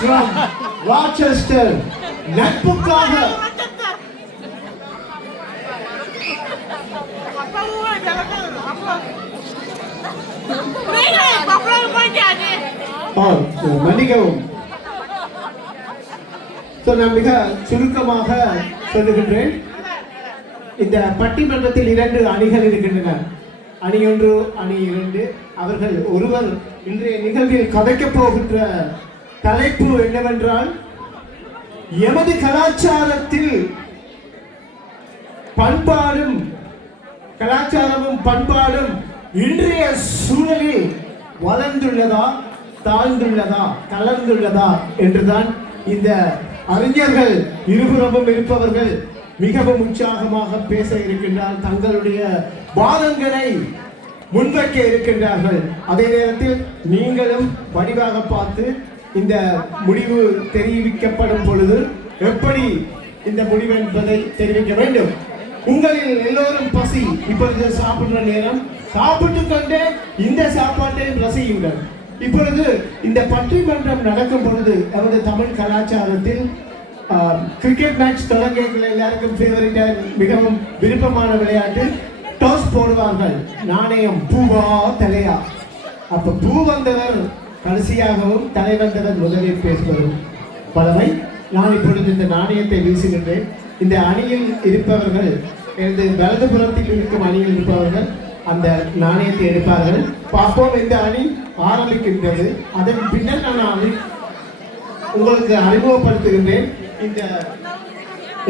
from Rochester. நட்புக்காக மன்னிக்கவும். நான் மிக சுருக்கமாக சொல்லுகின்றேன். இந்த பட்டிமன்றத்தில் 2 அணிகள் இருக்கின்றன. அணி 1, அணி 2. அவர்கள் ஒருவர் இன்றைய நிகழ்வில் கதைக்கப் போகின்ற தலைப்பு என்னவென்றால், எமது கலாச்சாரத்தில் பண்பாடும் கலாச்சாரமும் பண்பாடும் இன்றைய சூழலில் வளர்ந்துள்ளதா, தாழ்ந்துள்ளதா, கலந்துள்ளதா என்றுதான் இந்த அறிஞர்கள் இருபுறமும் இருப்பவர்கள் மிகவும் உற்சாகமாக பேச இருக்கின்றார். தங்களுடைய வாதங்களை முன்வைக்க இருக்கின்றார்கள். அதே நேரத்தில் நீங்களும் வடிவாக பார்த்து இந்த முடிவு தெரிவிக்கப்படும் பொழுது எப்படி இந்த முடிவு என்பதை தெரிவிக்க வேண்டும். உங்களில் எல்லோரும் பசி, இப்பொழுது சாப்பிடுற நேரம், சாப்பிட்டு கொண்டே இந்த சாப்பாட்டை ரசியுங்கள். இப்பொழுது இந்த பட்டிமன்றம் நடக்கும் பொழுது நமது தமிழ் கலாச்சாரத்தில் கிரிக்கெட் மேட்ச் தொடங்கிய எல்லாருக்கும் ஃபேவரட்டாக மிகவும் விருப்பமான விளையாட்டு டாஸ் போடுவார்கள். நாணயம் பூவா தலையா. அப்ப பூ வந்தவர் கடைசியாகவும் தலை வந்தவர் முதலில் பேசுவதும் பலவை. நான் இப்பொழுது இந்த நாணயத்தை வீசுகின்றேன். இந்த அணியில் இருப்பவர்கள், வலதுபுறத்தில் இருக்கும் அணியில் இருப்பவர்கள் அந்த நாணயத்தை எடுப்பார்கள். பார்ப்போம். இந்த அணி ஆரம்பிக்கின்றது. அதன் பின்னர் நான் உங்களுக்கு அறிமுகப்படுத்துகின்றேன்.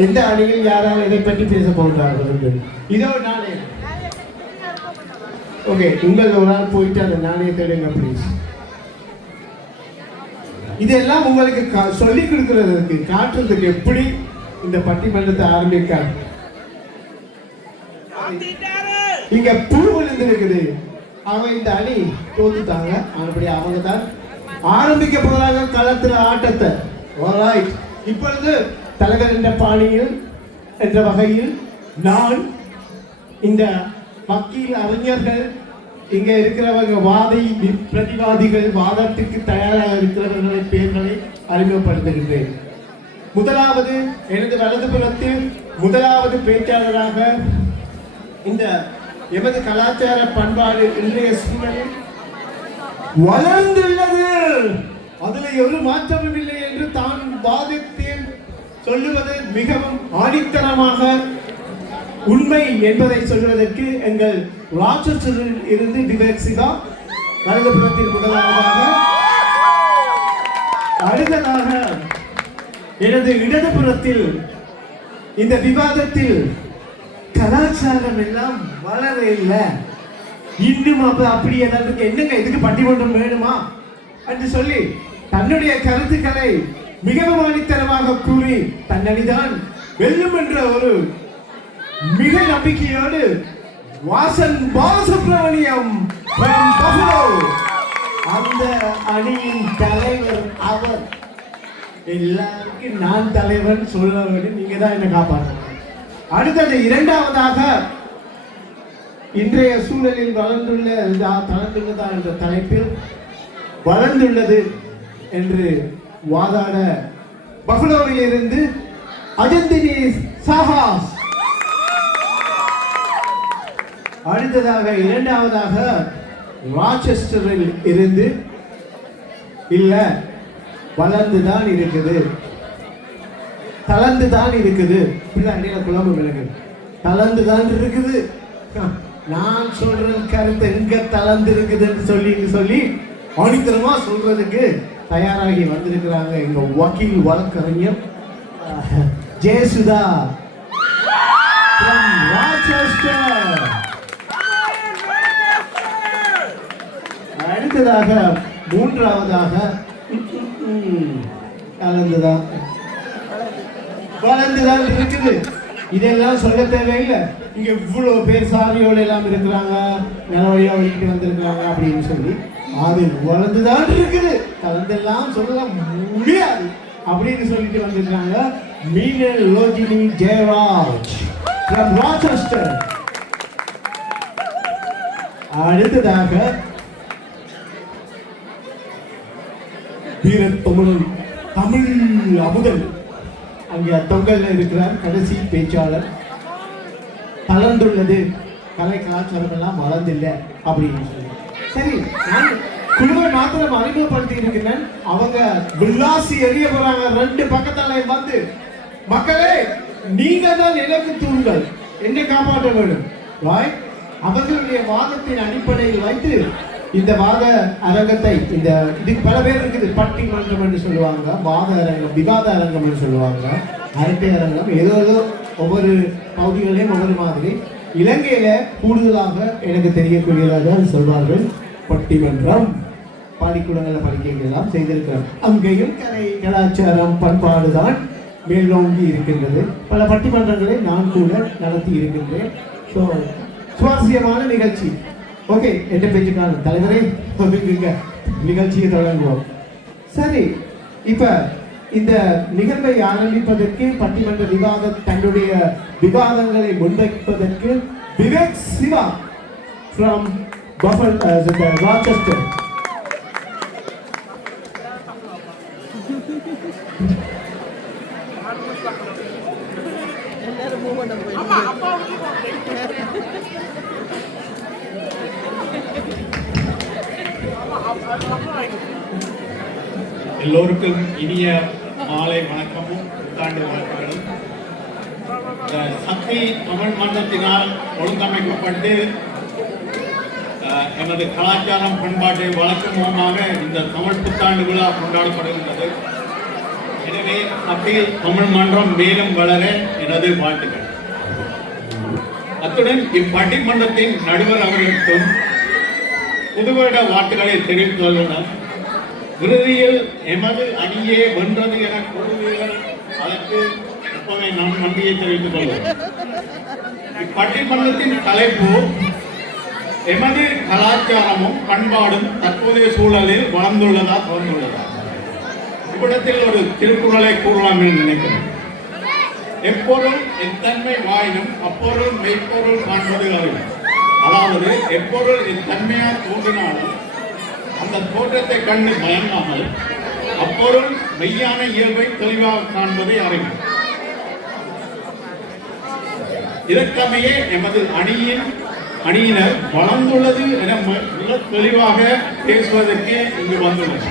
எந்த அணியில் யாரால் இதை பற்றி பேச போகிறார்கள். இதோ நாணயம். ஓகே, உங்கள் ஒரு நாள் போயிட்டு அந்த நாணயத்தை எடுங்க ப்ளீஸ். இதெல்லாம் உங்களுக்கு சொல்லிக் கொடுக்கிறதுக்கு, காட்டுறதுக்கு எப்படி இந்த பட்டிமன்றத்தை ஆரம்பிக்காங்க. இங்க பூ விழுந்து இருக்குது. அவங்க இந்த அணி தோத்துட்டாங்க. அப்படி அவங்க தான் ஆரம்பிக்க போறாங்க களத்துல ஆட்டத்தை. இப்பொழுது தலைவர் என்ற பாணியில் என்ற வகையில் நான் இந்த வக்கீல் அறிஞர்கள், இங்க இருக்கிறவங்க வாதி பிரதிவாதிகள், வாதத்துக்கு தயாராக இருக்கிறவர்களின் பெயர்களை அறிமுகப்படுத்துகின்றேன். முதலாவது எனது வலதுபுறத்தில் முதலாவது பேச்சாளராக இந்த எமது கலாச்சார பண்பாடு இன்றைய சூழலில் வளர்ந்துள்ளது, அதில் ஒரு மாற்றமும் இல்லை என்று தான் வாதத்தில் சொல்லுவது மிகவும் ஆணித்தரமாக உண்மை என்பதை சொல்வதற்கு எங்கள் ராட்சசரில் இருந்து விவேக் சிவா வலதுபுறத்தில் முதலாவதாக, அடுத்ததாக எனது இடதுபுறத்தில் இந்த விவாதத்தில் கலாச்சாரம் எல்லாம் வளர இல்லை, இன்னும் அப்படி ஏதாவது என்னங்க இதுக்கு பட்டிமன்றம் வேணுமா என்று சொல்லி தன்னுடைய கருத்துக்களை மிகவும் ஆணித்தரமாக கூறி தன்னடிதான் வெல்லும் என்ற ஒரு மிக நம்பிக்கையோடு வாசன் பாலசுப்ரமணியம் அந்த அணியின் தலைவர் அவர். எல்லாருக்கும் நான் தலைவர் சொல்ல வேண்டும், நீங்க தான் என்ன காப்பாற்ற. அடுத்தது இரண்டாவதாக இன்றைய சூழலில் தளர்ந்துள்ளதா என்ற தலைப்பில் வளர்ந்துள்ளது என்று வாதாட பஃபலோவில் இருந்து அஜந்தினி சாஹாஸ். அடுத்ததாக இரண்டாவதாக ராச்செஸ்டரில் இருந்து இல்ல வளர்ந்துதான் இருக்குது, தளர்ந்துதான் இருக்குது. பிள்ளைல குழம்பு விலகு தளர்ந்துதான் இருக்குது. நான் சொல்ற கருத்து எங்க தளர்ந்து இருக்குதுன்னு சொல்லி ஆணித்தரமா சொல்றதுக்கு தயாராகி வந்திருக்கிறாங்க எங்க வக்கீல் வழக்கறிஞர் ஜெயசுதா ராச்செஸ்டர். அடுத்ததாக மூன்றாவதாக வளர்ந்துதான் இருக்குது. இதெல்லாம் சொல்ல தேவையில்லை. இங்க இவ்வளவு பேர் சாரியோட எல்லாம் இருக்கிறாங்க, நிலவழியா ஒழிக்கிட்டு வந்திருக்கிறாங்க அப்படின்னு சொல்லி அது வளர்ந்துதான் இருக்குது, கலந்தெல்லாம் சொல்ல முடியாது அப்படின்னு சொல்லிட்டு வந்திருக்காங்க. மீனல் லோஜினி ஜெயராஜ் from Rochester. அடுத்ததாக வீரத்தமிழன் தமிழ் அமுதல் அங்கே தொங்கல்ல இருக்கிறார் கடைசி பேச்சாளர். வளர்ந்துள்ளது, கலை கலாச்சாரம் எல்லாம் வளர்ந்தில்லை அப்படின்னு சொல்லி. சரி, நான் குழுவை மாத்திரம் அறிமுகப்படுத்தி இருக்கிறேன். அவங்க வில்லாசி எறிய போறாங்க 2 பக்கத்தால வந்து. மக்களே, நீங்க தான் எனக்கு தூண்கள், என்னை காப்பாற்ற வேண்டும். அவர்களுடைய வாதத்தின் அடிப்படையில் வைத்து இந்த வாத அரங்கத்தை, இந்த இதுக்கு பல பேர் இருக்குது. பட்டிமன்றம் என்று சொல்லுவாங்க, வாத அரங்கம், விவாத அரங்கம் என்று சொல்லுவாங்க, அரட்டை அரங்கம், ஏதோ ஒவ்வொரு பகுதிகளையும் ஒவ்வொரு மாதிரி. இலங்கையில கூடுதலாக எனக்கு தெரியக்கூடியதாக சொல்வார்கள் பட்டிமன்றம். பள்ளிக்கூடங்களில் படிக்கைகள் செய்திருக்கிறோம். அங்கேயும் கலை கலாச்சாரம் பண்பாடு தான் மேலோங்கி இருக்கின்றது. பல பட்டிமன்றங்களை நான் கூட நடத்தி இருக்கின்றேன். ஸோ சுவாரஸ்யமான நிகழ்ச்சி. ஓகே, என்ன பேச்சுக்கான தலைவரே நிகழ்ச்சியை தொடங்குவோம். சரி, இப்ப இந்த நிகழ்வை ஆரம்பிப்பதற்கு, பட்டிமன்ற விவாத தன்னுடைய விவாதங்களை முன்வைப்பதற்கு விவேக் சிவா ஃப்ரம் ராச்செஸ்டர். எல்லோருக்கும் இனிய மாலை வணக்கமும் புத்தாண்டு வணக்கங்களும். சக்தி தமிழ் மன்றத்தினால் ஒழுங்கமைக்கப்பட்டு எமது கலாச்சாரம் பண்பாட்டை வளர்க்கும் முகமாக இந்த தமிழ் புத்தாண்டு விழா கொண்டாடப்படுகின்றது. எனவே சக்தி தமிழ் மன்றம் மேலும் வளர எனது வாழ்த்துக்கள். அத்துடன் இப்பட்டிமன்றத்தின் நடுவர் அவர்களுக்கும் புதுவருட வாழ்த்துக்களை தெரிவித்துள்ளனர். இறுதியில் எமது அணியே வென்றது என கூறுவீர்கள், அதற்கு இப்போவே நான் நன்றியை தெரிவித்துக் கொள்வோம். இப்பட்டிமன்றத்தின் தலைப்பு எமது கலாச்சாரமும் பண்பாடும் தற்போதைய சூழலில் வளர்ந்துள்ளதா தோன்றுள்ளதா. இவ்விடத்தில் ஒரு திருக்குறளை கூறலாம் என்று நினைக்கிறேன். எப்பொருள் எத்தன்மை வாயினும் அப்பொருள் மெய்ப்பொருள் காண்பது அறிவு. அதாவது எப்பொருள் எத்தன்மையால் தோன்றினாலும் அந்த தோற்றத்தை கண்டு பயனாமல் அப்பொருள் மெய்யான இயல்பை தெளிவாக காண்பதை அறிவு. இதற்கமையே எமது அணியினர் வளர்ந்துள்ளது என மிக தெளிவாக பேசுவதற்கு இங்கு வந்துள்ளது.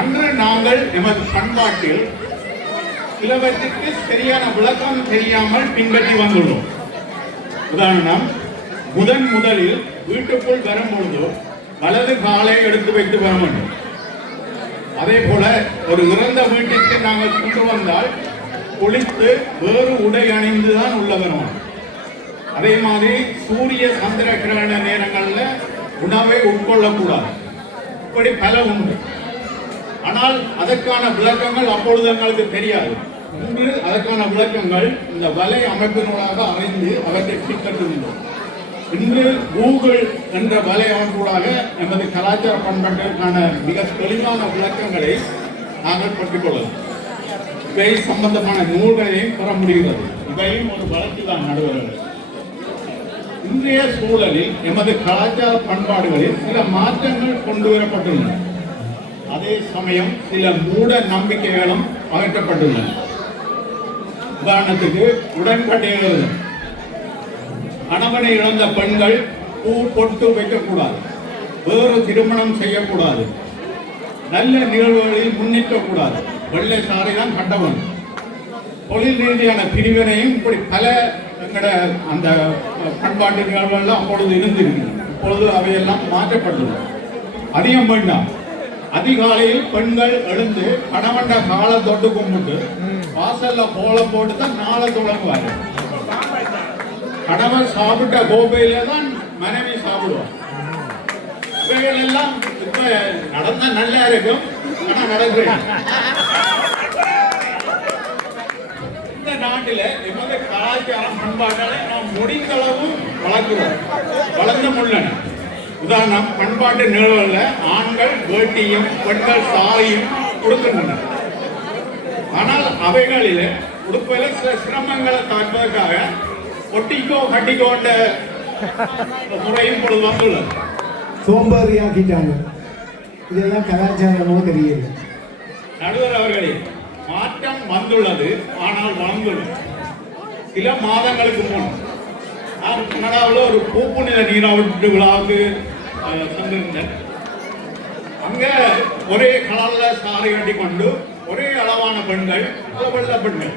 அன்று நாங்கள் எமது பண்பாட்டில் சிலவற்றுக்கு சரியான விளக்கம் தெரியாமல் பின்பற்றி வந்துள்ளோம். உதாரணம், முதலில் வீட்டுக்குள் வரும்பொழுது வலது காலை எடுத்து வைத்து வர வேண்டும். அதே போல ஒரு இறந்த வீட்டிற்கு நாங்கள் கொண்டு வந்தால் குளித்து வேறு உடை அணிந்துதான் உள்ள வரணும். அதே மாதிரி சூரிய சந்திர கிரகண நேரங்களில் உணவை உட்கொள்ளக்கூடாது. இப்படி பல உண்டு. ஆனால் அதற்கான விளக்கங்கள் அப்பொழுது எங்களுக்கு தெரியாது. இன்று அதற்கான விளக்கங்கள் இந்த வலை அமைப்பினூடாக அறிந்து அவற்றை பின்பற்றுகின்றோம். இன்று கூகுள் என்ற வலை அமைப்பூடாக நமது கலாச்சார பண்பாட்டிற்கான மிக தெளிவான விளக்கங்களை நாங்கள் பெற்றுக்கொள்ளலாம். இவை சம்பந்தமான நூல்களையும் பெற முடிகிறது. இவையும் ஒரு வழக்கு தான் நடுவர்கள். இன்றைய சூழலில் எமது கலாச்சார பண்பாடுகளில் சில மாற்றங்கள் கொண்டு வரப்பட்டுள்ளன. அதே சமயம் சில மூட நம்பிக்கைகளும் அகற்றப்பட்டுள்ளன. உதாரணத்துக்கு உடன்படிக்கைகள். கணவனை இழந்த பெண்கள் பூ பொட்டு வைக்கக்கூடாது, வேறு திருமணம் செய்யக்கூடாது, நல்ல நிகழ்வுகளில் முன்னிற்கக்கூடாது, வெள்ளை சாரை தான் கட்டவன், தொழில் ரீதியான பிரிவினையும் இப்படி பல எங்கட அந்த பண்பாட்டு நிகழ்வுகள்லாம் அப்பொழுது இருந்திருக்கிறது. இப்பொழுது அவையெல்லாம் மாற்றப்பட்டுள்ளன. அதிகம் வேண்டாம். அதிகாலையில் பெண்கள் எழுந்து கணவன் காலை தொட்டு கும்பிட்டு வாசல்ல கோலம் போட்டு தான் நாளை தொடங்குவார்கள். கணவன் சாப்பிட்ட கோப்பையில தான் மனைவி சாப்பிடுவார். இவைகள் எல்லாம் இப்ப நடந்தா நல்லா இருக்கும். ஆனா நடக்கிறேன் இந்த நாட்டில எமது கலாச்சாரம் பண்பாட்டால நாம் முடிந்தளவு வளர்க்கிறோம், வளர்ந்து உள்ளன. உதாரணம், பண்பாட்டு நிகழ்வுகளில் ஆண்கள் வேட்டியும் பெண்கள் சாரியும் கொடுக்கின்றனர். ஆனால் அவைகளில் உடுப்பையில் சில சிரமங்களை தாக்குவதற்காக ஒட்டிக்கோ கட்டிக்கோண்ட முறையும் பொழுது வந்துள்ளது. சோம்பேறியாக்கிட்டாங்க. இதெல்லாம் கலாச்சாரமோ தெரியல. நடுவர் அவர்களே, மாற்றம் வந்துள்ளது, ஆனால் வளர்ந்துள்ளது. சில மாதங்களுக்கு முன் நான் கனடாவில் ஒரு பூப்புனித நீராட்டு விழாவுக்கு சென்றிருந்தேன். அங்க ஒரே கலர்ல சாரி கட்டி கொண்டு ஒரே அளவான பெண்கள், வெள்ள பெண்கள்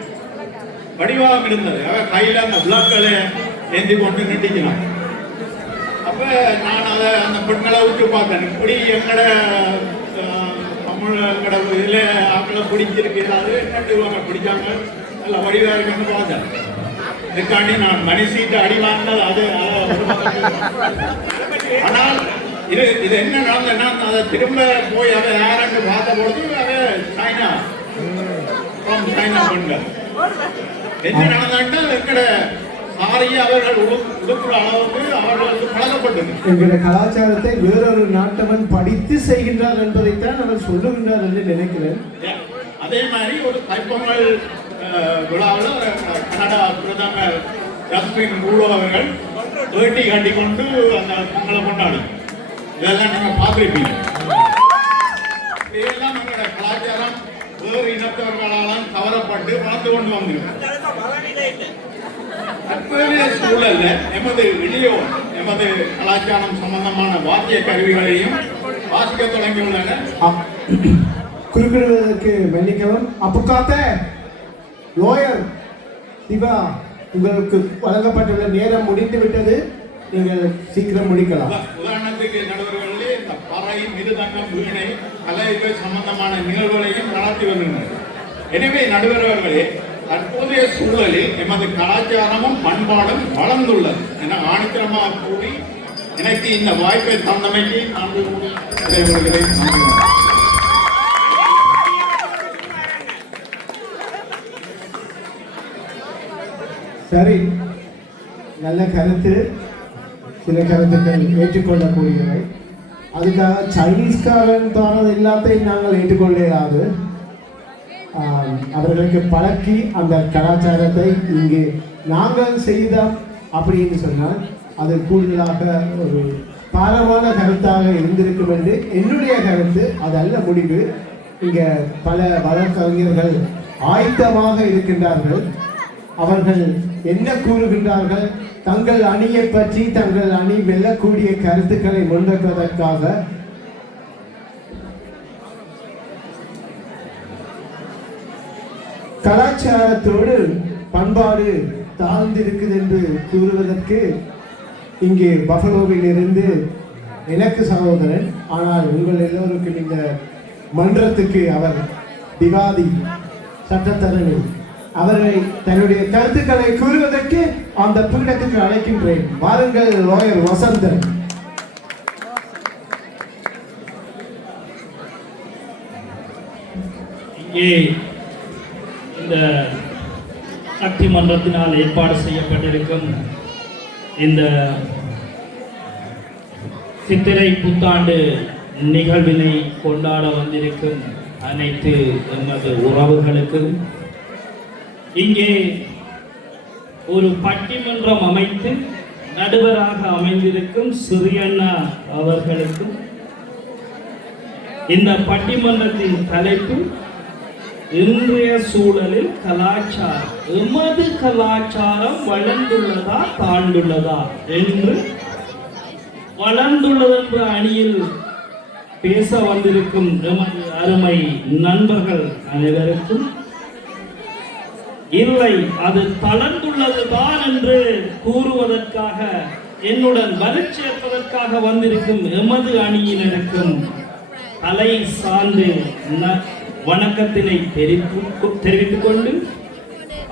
வடிவாகம் இருந்தது. கையில அந்த விளக்களை ஏந்தி கொண்டு நின்றுக்கலாம். அப்ப நான் அதை அந்த பெண்களை விட்டு பார்த்தேன். இப்படி எங்கட தமிழ் இதுல ஆக்களை பிடிச்சிருக்கு, அது என்னட்டு பிடிச்சாங்க நல்ல வடிவா இருக்குன்னு பார்த்தேன். இதுக்காண்டி நான் மனுஷிட்டு அடி வாங்கினது அது. ஆனால் இது இது என்ன நடந்ததுன்னா, அதை திரும்ப போய் அதை யாருன்னு பார்த்த பொழுது அதை சைனா பெண்கள் என்ன நடந்தாங்கன்னா எங்கட சாரியை அவர்கள் உடுப்புற அளவுக்கு அவர்களுக்கு பழகப்பட்டது. எங்களுடைய கலாச்சாரத்தை வேறொரு நாட்டவன் படித்து செய்கின்றார் என்பதைத்தான் அவர் சொல்லுகின்றார் என்று நினைக்கிறேன். அதே மாதிரி ஒரு தைப்பொங்கல் விழாவில் கனடா பிரதமர் ஜஸ்டின் ட்ரூடோ அவர்கள் வேட்டி கட்டி கொண்டு அந்த பொங்கலை கொண்டாடி, இதெல்லாம் நீங்க பார்த்துருப்பீங்க. இதெல்லாம் நம்மளோட கலாச்சாரம் வேறு இனத்தவர்களால் கவரப்பட்டு வளர்ந்து கொண்டு வந்திருக்கும். தற்போதைய சூழல்ல எமது இளையோர் எமது கலாச்சாரம் சம்பந்தமான வாத்திய கருவிகளையும் வாசிக்க தொடங்கியுள்ளன. குறுக்கிடுவதற்கு மன்னிக்கவும். அப்புக்காத்த லோயர் சிவா, உங்களுக்கு வழங்கப்பட்டுள்ள நேரம் முடிந்து விட்டது, நீங்கள் சீக்கிரம் முடிக்கலாம். உதாரணத்துக்கு நடுவர்களே, இந்த பறை, மிருதங்கம், வீணை, கலைகள் சம்பந்தமான நிகழ்வுகளையும் நடத்தி வருகின்றனர். எனவே நடுவர்களே, தற்போதைய சூழலில் எமது கலாச்சாரமும் பண்பாடும் வளர்ந்துள்ளது என ஆணித்தரமாக கூறி எனக்கு இந்த வாய்ப்பை தந்தமைக்கு நன்றி கூறி விடைபெறுகிறேன். சரி, நல்ல கருத்து. சில கருத்துக்கள் ஏற்றுக்கொள்ளக்கூடியவை. அதுக்காக சைனீஸ்காரன் தோறது எல்லாத்தையும் நாங்கள் ஏற்றுக்கொள்ளாது. அவர்களுக்கு பழக்கி அந்த கலாச்சாரத்தை இங்கே நாங்கள் செய்தோம் அப்படின்னு சொன்னால் அது கூடுதலாக ஒரு பாரமான கருத்தாக இருந்திருக்கும் என்று என்னுடைய கருத்து. அதல்ல முடிவு. இங்கே பல வழக்கறிஞர்கள் ஆயத்தமாக இருக்கின்றார்கள். அவர்கள் என்ன கூறுகின்றார்கள், தங்கள் அணியை பற்றி, தங்கள் அணி வெல்லக்கூடிய கருத்துக்களை முன்வைப்பதற்காக கலாச்சாரத்தோடு பண்பாடு தாழ்ந்திருக்குது என்று கூறுவதற்கு இங்கே பஃபலோவில் இருந்து எனக்கு சகோதரன், ஆனால் உங்கள் எல்லோருக்கும் இந்த மன்றத்துக்கு அவர் விவாதி சட்டத்தரணி, அவரை தன்னுடைய கருத்துக்களை கூறுவதற்கு அந்த பீடத்துக்கு அழைக்கின்றேன். வாருங்கள் லோயர் வசந்தன். இங்கே இந்த சக்தி மன்றத்தினால் ஏற்பாடு செய்யப்பட்டிருக்கும் இந்த சித்திரை புத்தாண்டு நிகழ்வினை கொண்டாட வந்திருக்கும் அனைத்து எமது உறவுகளுக்கும், இங்கே ஒரு பட்டிமன்றம் அமைத்து நடுவராக அமைந்திருக்கும் சிறியண்ணா அவர்களுக்கும், இந்த பட்டிமன்றத்தின் தலைப்பு இன்றைய சூழலில் கலாச்சாரம், எமது கலாச்சாரம் வளர்ந்துள்ளதா தாழ்ந்துள்ளதா என்று வளர்ந்துள்ளது என்ற அணியில் பேச வந்திருக்கும் எமது அருமை நண்பர்கள் அனைவருக்கும், இல்லை அது தளர்ந்துள்ளதுதான் என்று கூறுவதற்காக என்னுடன் வலுச்சேர்ப்பதற்காக வந்திருக்கும் எமது அணியினருக்கும் தலை சார்ந்து வணக்கத்தினை தெரிவித்துக் கொண்டு,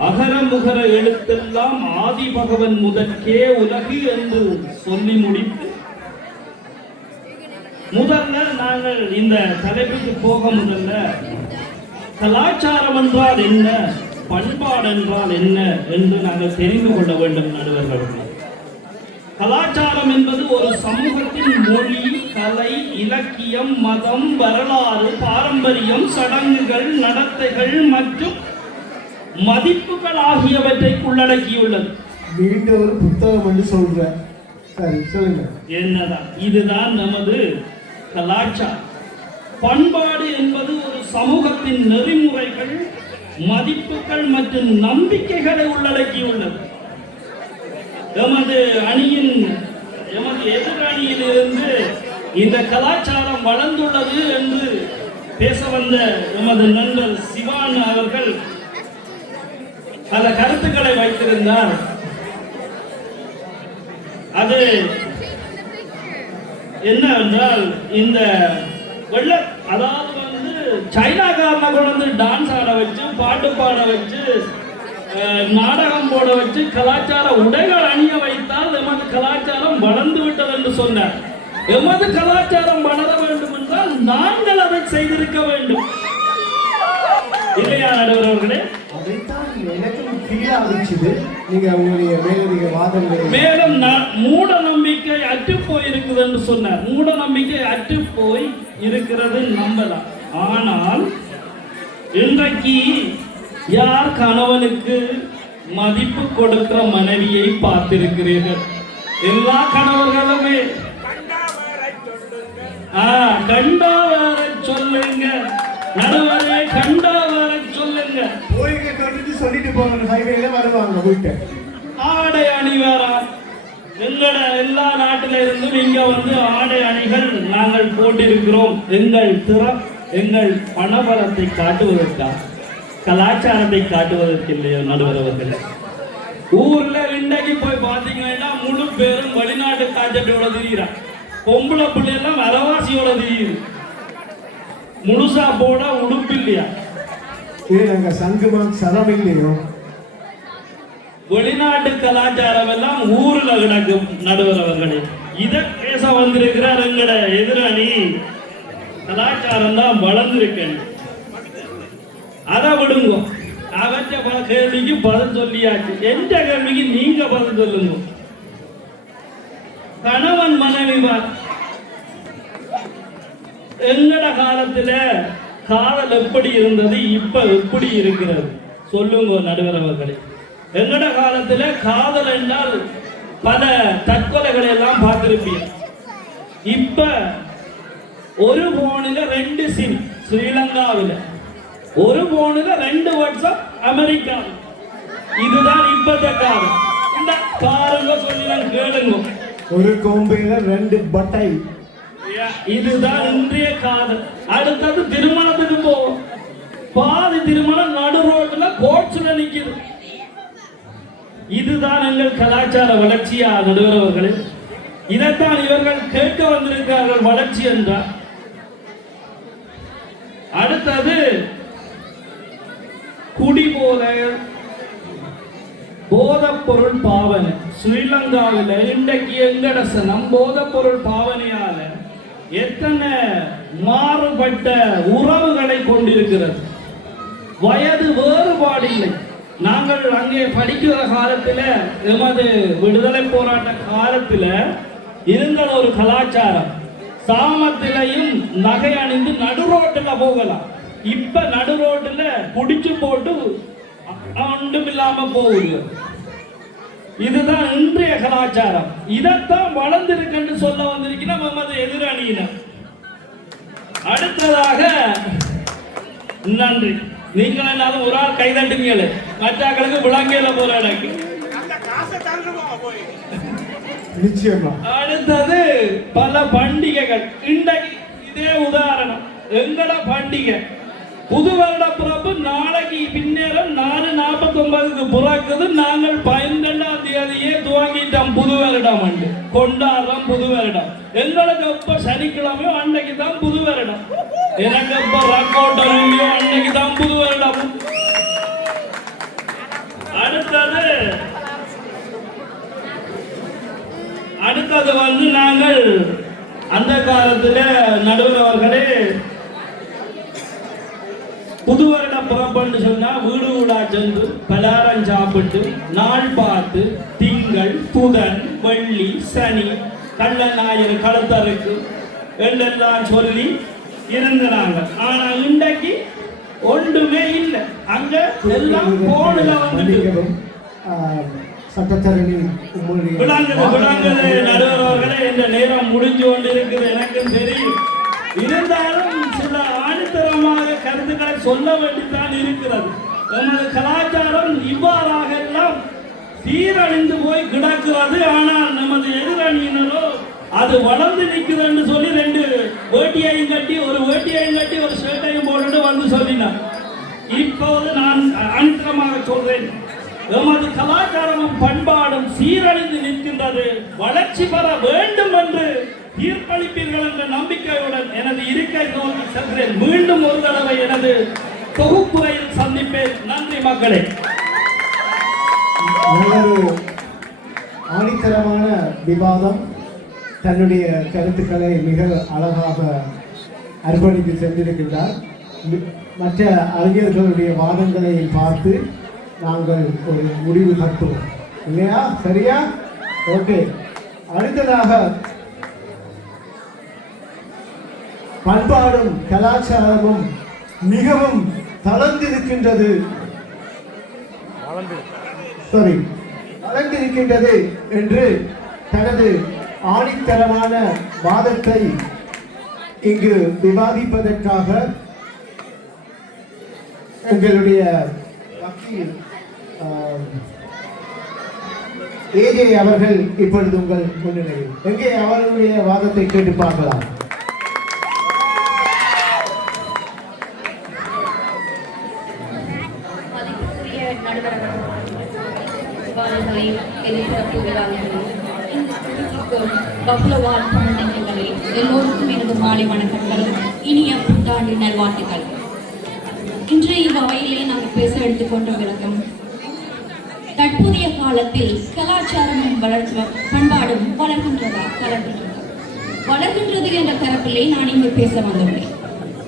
அகர முகர எழுத்தெல்லாம் ஆதி பகவன் முதற்கே உலகு என்று சொல்லி முடித்து, முதல்ல நாங்கள் இந்த தலைப்புக்கு போக முதல்ல கலாச்சாரம் என்றால் என்ன, பண்பாடு என்றால் என்ன என்று நாங்கள் தெரிந்து கொள்ள வேண்டும். நடுவர்கள், கலாச்சாரம் என்பது ஒரு சமூகத்தின் மொழி, கலை, இலக்கியம், மதம், வரலாறு, பாரம்பரியம், சடங்குகள், நடத்தைகள் மற்றும் மதிப்புகள் ஆகியவற்றை உள்ளடக்கியுள்ளது. மீண்டும் ஒரு புத்தகம் என்று சொல்ற. சரி, சொல்லுங்க. என்னதான் இதுதான் நமது கலாச்சாரம். பண்பாடு என்பது ஒரு சமூக சமூகத்தின் நெறிமுறைகள், மதிப்புகள் மற்றும் நம்பிக்கைகளை உள்ளடக்கியுள்ளது. எமது எதிரணியில் இருந்து இந்த கலாச்சாரம் வளர்ந்துள்ளது என்று பேச வந்த எமது நண்பர் சிவான் அவர்கள் பல கருத்துக்களை வைத்திருந்தார். அது என்னவென்றால் இந்த அதாவது வந்து சைனாக்காரனை கொண்டு டான்ஸ் ஆட வச்சு, பாட்டு பாட வச்சு, நாடகம் போட வச்சு, கலாச்சார உடைகள் அணிய வைத்தால் எமது கலாச்சாரம் வளர்ந்து விட்டது என்று சொன்னார். எமது கலாச்சாரம் வளர வேண்டும் என்றால் நாங்கள் அதை செய்திருக்க வேண்டும். இல்லையா நடுவர் அவர்களே? அதைத்தான் எனக்கும் ஃபீல் ஆகிச்சுது. நீங்க உங்களுடைய மேலதிக வாதங்களை மேலும் மூட நம்பிக்கை அற்று போய் இருக்குது என்று சொன்னார். மூட நம்பிக்கை அற்று போய் இருக்கிறது நம்பலாம். ஆனால் இன்றைக்கு யார் கணவனுக்கு மதிப்பு கொடுக்கிற மனைவியை பார்த்திருக்கிறீர்கள்? எல்லா கணவர்களுமே கண்டா வர சொல்லுங்க, நடுவரே கண்டா வர சொல்லுங்க. போய்க கட்டிட்டு சொல்லிட்டு போங்க, ஹைவேல வருவாங்க வீட்டு. ஆடை அணிவாரா? எங்களோட எல்லா நாட்டில இருந்தும் இங்க வந்து ஆடை அணிகள் நாங்கள் போட்டிருக்கிறோம். எங்கள் பணபலத்தை காட்டுவதற்கா, கலாச்சாரத்தை காட்டுவதற்கு இல்லையோ நடுவர் அவர்கள்? ஊர்ல இன்றைக்கு போய் பாத்தீங்கன்னா முழு பேரும் வெளிநாட்டு காஞ்சட்டோட திரிகிறான். பொம்பளை பிள்ளையெல்லாம் அரவாசியோட திரியுது. முழுசா போட உடுப்பு இல்லையா? நாங்க சங்குமான் சரம் இல்லையோ? வெளிநாட்டு கலாச்சாரம் எல்லாம் ஊர்ல கிடக்கும் நடுவர் அவர்களே. இத பேச வந்திருக்கிறார் எங்கட எதிரணி. கலாச்சாரம் தான் வளர்ந்திருக்கேன். அதை விடுங்க. அவற்ற கேள்விக்கு பதில் சொல்லியாச்சு. எந்த கேள்விக்கு நீங்க பதில் சொல்லுங்க. கணவன் மனைவி எங்கட காலத்துல காதல் எப்படி இருந்தது, இப்ப எப்படி இருக்கிறது சொல்லுங்க நடுவர் அவர்களே. எங்கட காலத்துல காதல் என்றால் பல தற்கொலைகளை எல்லாம் பார்த்திருப்பீங்க. இப்ப ஒரு போனில 2 சிம் ஸ்ரீலங்காவில், ஒரு போனில 2 வாட்ஸ்அப் அமெரிக்கா. இதுதான் இப்பத்த காலம். இந்த பாருங்க சொல்லி கேளுங்க. ஒரு கோம்பையில 2 பட்டை. இதுதான் இன்றைய காதல். அடுத்தது திருமணத்துக்கு போவோம். பாதி திருமணம் நடு ரோட்ல கோட்ஸ்ல நிக்குது. இதுதான் எங்கள் கலாச்சார வளர்ச்சியா நடுவர்களே? இதைத்தான் இவர்கள் கேட்க வந்திருக்கிறார்கள் வளர்ச்சி என்றார். அடுத்தது குடிபோத, போதைப் பொருள் பாவனை. ஸ்ரீலங்காவில் இன்றைக்கு எங்கட சனம் போதைப் பொருள் பாவனையால எத்தனை மாறுபட்ட உறவுகளை கொண்டிருக்கிறது. வயது வேறுபாடு இல்லை. நாங்கள் அங்கே படிக்கிற காலத்தில், எமது விடுதலை போராட்ட காலத்தில் இருந்த ஒரு கலாச்சாரம், சாமத்திலையும் நகை அணிந்து நடு ரோட்டில் போகலாம். இப்ப நடு ரோட்டில் குடிச்சு போட்டு ஒன்றும் இல்லாம போகுது. இதுதான் இன்றைய கலாச்சாரம். இதைத்தான் வளர்ந்திருக்கு சொல்ல வந்திருக்கிறோம் நமது எதிரணியினர். அடுத்ததாக நன்றி. நீங்கள் என்னாலும் ஒரு ஆள் கைதட்டுங்களே, மற்றாக்களுக்கு விளங்கையில போல எனக்கு. நிச்சயமா. அடுத்தது பல பண்டிகைகள். இன்றைக்கு இதே உதாரணம். எங்கட பண்டிகை புது வருட பிறப்பு நாளைக்கு பின்னேரம் 4:49 பிறக்குது. நாங்கள் 12ஆம் தேதியே துவங்கிட்டோம் புது வருடம் அண்டு கொண்டாடுறோம். புது வருடம் எங்களுக்கு எப்ப சனிக்கிழமையோ அன்னைக்கு தான் புது வருடம். எனக்கு எப்ப ரக்கோட்டம் இல்லையோ அன்னைக்கு தான் புது வருடம். அடுத்தது வந்து நாங்கள் அந்த காலத்துல நடுவர் அவர்களே புது வருட புறப்பட்டு சொன்னா வீடு வீடா சென்று பலாரம் சாப்பிட்டு நாள் பார்த்து திங்கள் புதன் வெள்ளி சனி கள்ள ஞாயிறு கழுத்தருக்கு என்றெல்லாம் சொல்லி இருந்தாங்க. ஆனா இன்றைக்கு ஒன்றுமே இல்லை. அங்க எல்லாம் போன்ல வந்துட்டு சட்டத்தரணி விளங்குது. நடுவர் அவர்களே, இந்த நேரம் முடிஞ்சு கொண்டு இருக்குது எனக்கும் தெரியும். இருந்தாலும் சில ஆணித்தரமாக கருத்துக்களை சொல்ல வேண்டிதான் இருக்கிறது. நமது கலாச்சாரம் இவ்வாறாக எல்லாம் சீரழிந்து போய் கிடக்கிறது. ஆனால் நமது எதிரணியினரோ அது வளர்ந்து நிற்குது என்று சொல்லி 2 வேட்டியையும் கட்டி ஒரு ஷர்ட்டையும் போட்டுட்டு வந்து சொல்லினார். இப்போது நான் அனுத்திரமாக சொல்றேன், எமது கலாச்சாரமும் பண்பாடும் சீரழிந்து நிற்கின்றது. வளர்ச்சி பெற வேண்டும் என்று தீர்ப்பளிப்பீர்கள் என்ற நம்பிக்கையுடன் எனது இருக்கை நோக்கி செல்கிறேன். மீண்டும் ஒரு தடவை எனது தொகுப்புரையில் சந்திப்பேன். நன்றி மக்களே. நல்லொரு ஆணித்தரமான விவாதம். தன்னுடைய கருத்துக்களை மிக அழகாக அர்ப்பணித்து சென்றிருக்கின்றார். மற்ற அறிஞர்களுடைய வாதங்களை பார்த்து நாங்கள் ஒரு முடிவு கட்டுவோம் இல்லையா? சரியா? ஓகே. அடுத்ததாக பண்பாடும் கலாச்சாரமும் மிகவும் தளர்ந்திருக்கின்றது என்று தனது ஆணித்தரமான வாதத்தை இங்கு விவாதிப்பதற்காக எங்களுடைய வக்கீல் ஏஜே அவர்கள் இப்பொழுது உங்கள் முன்னிலையில் எங்கே அவர்களுடைய வாதத்தை கேட்டு பார்க்கலாம். எல்லோருக்கும் எனது மாலை வணக்கங்கள், இனிய புத்தாண்டு நல்வாழ்த்துக்கள். இன்றைய அவையிலே நாங்கள் பேச எடுத்துக்கொண்ட விளக்கம், தற்போதைய காலத்தில் கலாச்சாரமும் பண்பாடும் வளர்கின்றது என்ற தரப்பிலே நான் இங்கு பேச வந்துள்ளேன்.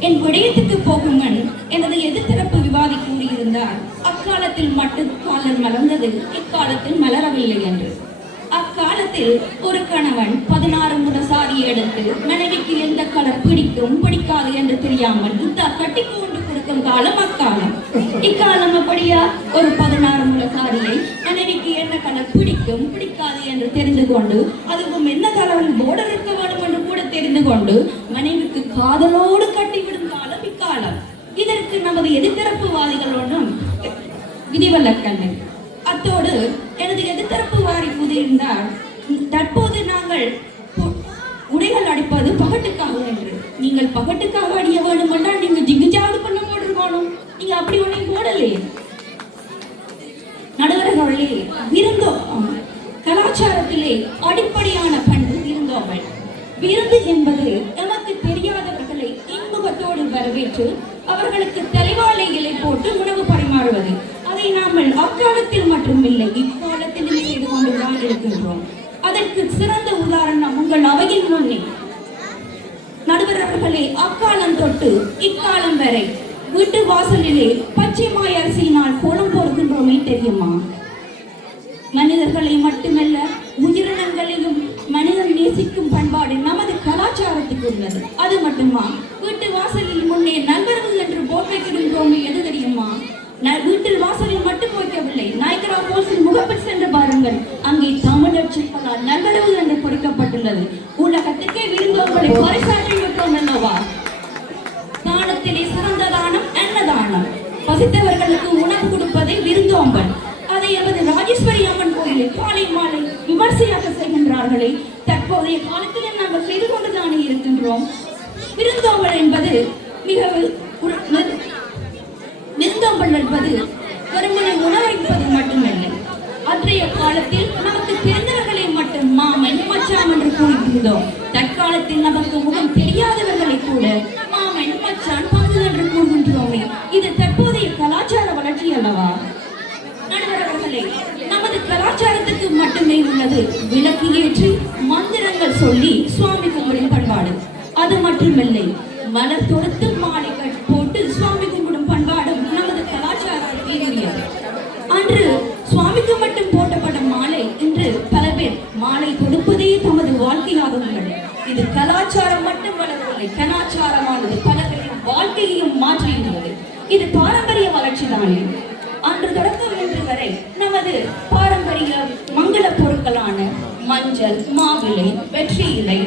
என் விடயத்துக்கு போகும் முன் எனது எதிர்த்தரப்பு விவாதி கூறியிருந்தார், அக்காலத்தில் மட்டும் காலர் மலர்ந்தது, இக்காலத்தில் மலரவில்லை என்று. அக்காலத்தில் ஒரு கணவன் 16 முறை சாரியை எடுத்து மனைவிக்கு எந்த கலர் பிடிக்கும் பிடிக்காது என்று தெரியாமல் கட்டி கொண்டு கொடுக்கும் காலம் அக்காலம். இக்காலம் அப்படியா? ஒரு 16 முறை சாரியை மனைவிக்கு என்ன கலர் பிடிக்கும் பிடிக்காது என்று தெரிந்து கொண்டு, அதுவும் என்ன கலரில் போர்டர் இருக்க வேண்டும் என்று கூட தெரிந்து கொண்டு மனைவிக்கு காதலோடு கட்டிவிடும் காலம் இக்காலம். இதற்கு நமது எதிர்த்தரப்புவாதிகள் ஒன்றும் விதிவிலக்கல்லை. அத்தோடு எனது எதிர்த்தரப்பு வாரி கூறியிருந்தால், தற்போது நாங்கள் உடைகள் அடிப்பது பகட்டுக்காக என்று. நீங்கள் பகட்டுக்காக அடிய வேண்டும் என்றால் நீங்க ஜிகுஜாடு பண்ண போட்டிருக்கணும். நீங்க அப்படி ஒன்றையும் போடலையே. நடுவர்களே, கலாச்சாரத்திலே அடிப்படையான பண்பு விருந்தோம்பல். விருந்து என்பது நமக்கு தெரியாதவர்களை இன்முகத்தோடு வரவேற்று அவர்களுக்கு தலைவாழை இலை போட்டு உணவு பரிமாறுவது. அதை நாங்கள் அக்காலத்தில் மட்டுமில்லை, இக்காலத்திலும் செய்து கொண்டுதான் இருக்கின்றோம். அதற்கு சிறந்த உதாரணம் உங்கள் அவையின் முன்னே. நடுவர்களே, அக்காலம் தொட்டு இக்காலம் வரை வீட்டு வாசலிலே பச்சை மாய் அரிசியினால் கோலம் போடுகின்றோமே தெரியுமா? மனிதர்களை மட்டுமல்ல, உயிரினங்களையும் மனிதன் நேசிக்கும் பண்பாடு நமது கலாச்சாரத்துக்கு உள்ளது. அது மட்டுமா, வீட்டு வாசலில் முன்னே நல்வரவு என்று போட் வைக்கின்றோமே எது தெரியுமா? வீட்டில் வாசலில் மட்டும் வைக்கவில்லை, நாய்கரா போல்ஸின் முகப்பில் சென்று பாருங்கள், அங்கே தமிழர் சிற்பலால் நல்வரவு என்று பொறிக்கப்பட்டுள்ளது. உலகத்துக்கே விருந்தோம்பலை பரிசாற்றி விட்டோம் அல்லவா? தானத்திலே சிறந்த தானம் அன்னதானம். பசித்தவர்களுக்கு உணவு கொடுப்பதை விருந்தோம்பல். அதை எமது ராஜேஸ்வரி அம்மன் கோயிலில் காலை மாலை விமர்சையாக செய்கின்றார்களே, தற்போதைய காலத்திலே நாங்கள் செய்து கொண்டுதானே இருக்கின்றோம். விருந்தோம்பல் என்பது விருந்தோம்பல் என்பது வெறுமனை உணவளிப்பது மட்டுமல்ல. அன்றைய காலத்தில் நமக்கு தெரிந்தவர்களை மட்டும் மாமன் மச்சான் என்று கூறியிருந்தோம். தற்காலத்தில் நமக்கு முகம் தெரியாதவர்களை கூட மாமன் மச்சான் பங்கு என்று கூறுகின்றோமே, இது தற்போதைய கலாச்சார வளர்ச்சி அல்லவா? நடுவர்களே, நமது கலாச்சாரத்துக்கு மட்டுமே உள்ளது விளக்கு ஏற்றி மந்திரங்கள் சொல்லி சுவாமி கும்பிடும் பண்பாடு. அது மட்டுமில்லை, மலர் தொடுத்து மாலை போட்டு சுவாமி கும்பிடும் பண்பாடும் நமது கலாச்சாரத்தை உரியது. அன்று சுவாமிக்கு மட்டும் போட்டப்பட்ட மாலை இன்று பல பேர் மாலை கொடுப்பதே தமது வாழ்க்கையாக உள்ளது. இது கலாச்சாரம் மட்டும் வளரவில்லை, கலாச்சாரமானது பலரின் வாழ்க்கையையும் மாற்றியுள்ளது. இது பாரம்பரிய வளர்ச்சி தானே. அன்று தொடக்கம் இன்று வரை நமது பாரம்பரிய மங்கள பொருட்களான மஞ்சள், மாவிலை, வெற்றி இலை,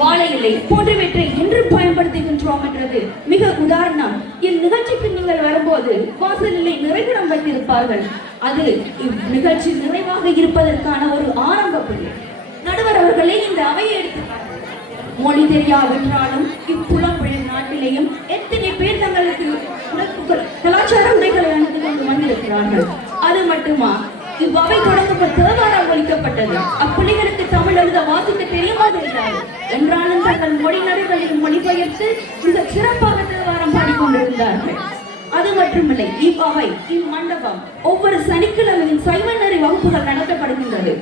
வாழை இலை போன்றவற்றை என்று பயன்படுத்துகின்றோம் என்றது மிக உதாரணம். இந்நிகழ்ச்சிக்கு நீங்கள் வரும்போது வாசலிலே நிறைகுடம் வைத்திருப்பார்கள். அது இந்நிகழ்ச்சி நிறைவாக இருப்பதற்கான ஒரு ஆரம்ப புள்ளி. நடுவர் அவர்களே இந்த அவையை எடுத்து மொழி தெரியாவிட்டாலும் இப்புலம்பெயர் நாட்டிலேயும் எத்தனை பேர் தங்களுக்கு கலாச்சார உடைகளை அணிந்து கொண்டு வந்திருக்கிறார்கள். அது மட்டுமா, இவ்வவை தொடங்கப்பட்ட தேவாரம் ஒழிக்கப்பட்டது. அப்பிள்ளைகளுக்கு தமிழ் எழுத வாசிக்க தெரியுமா தெரியாது என்றாலும் தங்கள் மொழி நடைகளில் மொழிபெயர்த்து மிக சிறப்பாக தேவாரம் பாடிக்கொண்டிருந்தார்கள். அது மட்டுமில்லை, இவ்வவை இம்மண்டபம் ஒவ்வொரு சனிக்கிழமையும் சைவநெறி வகுப்புகள் நடத்தப்படுகின்றது.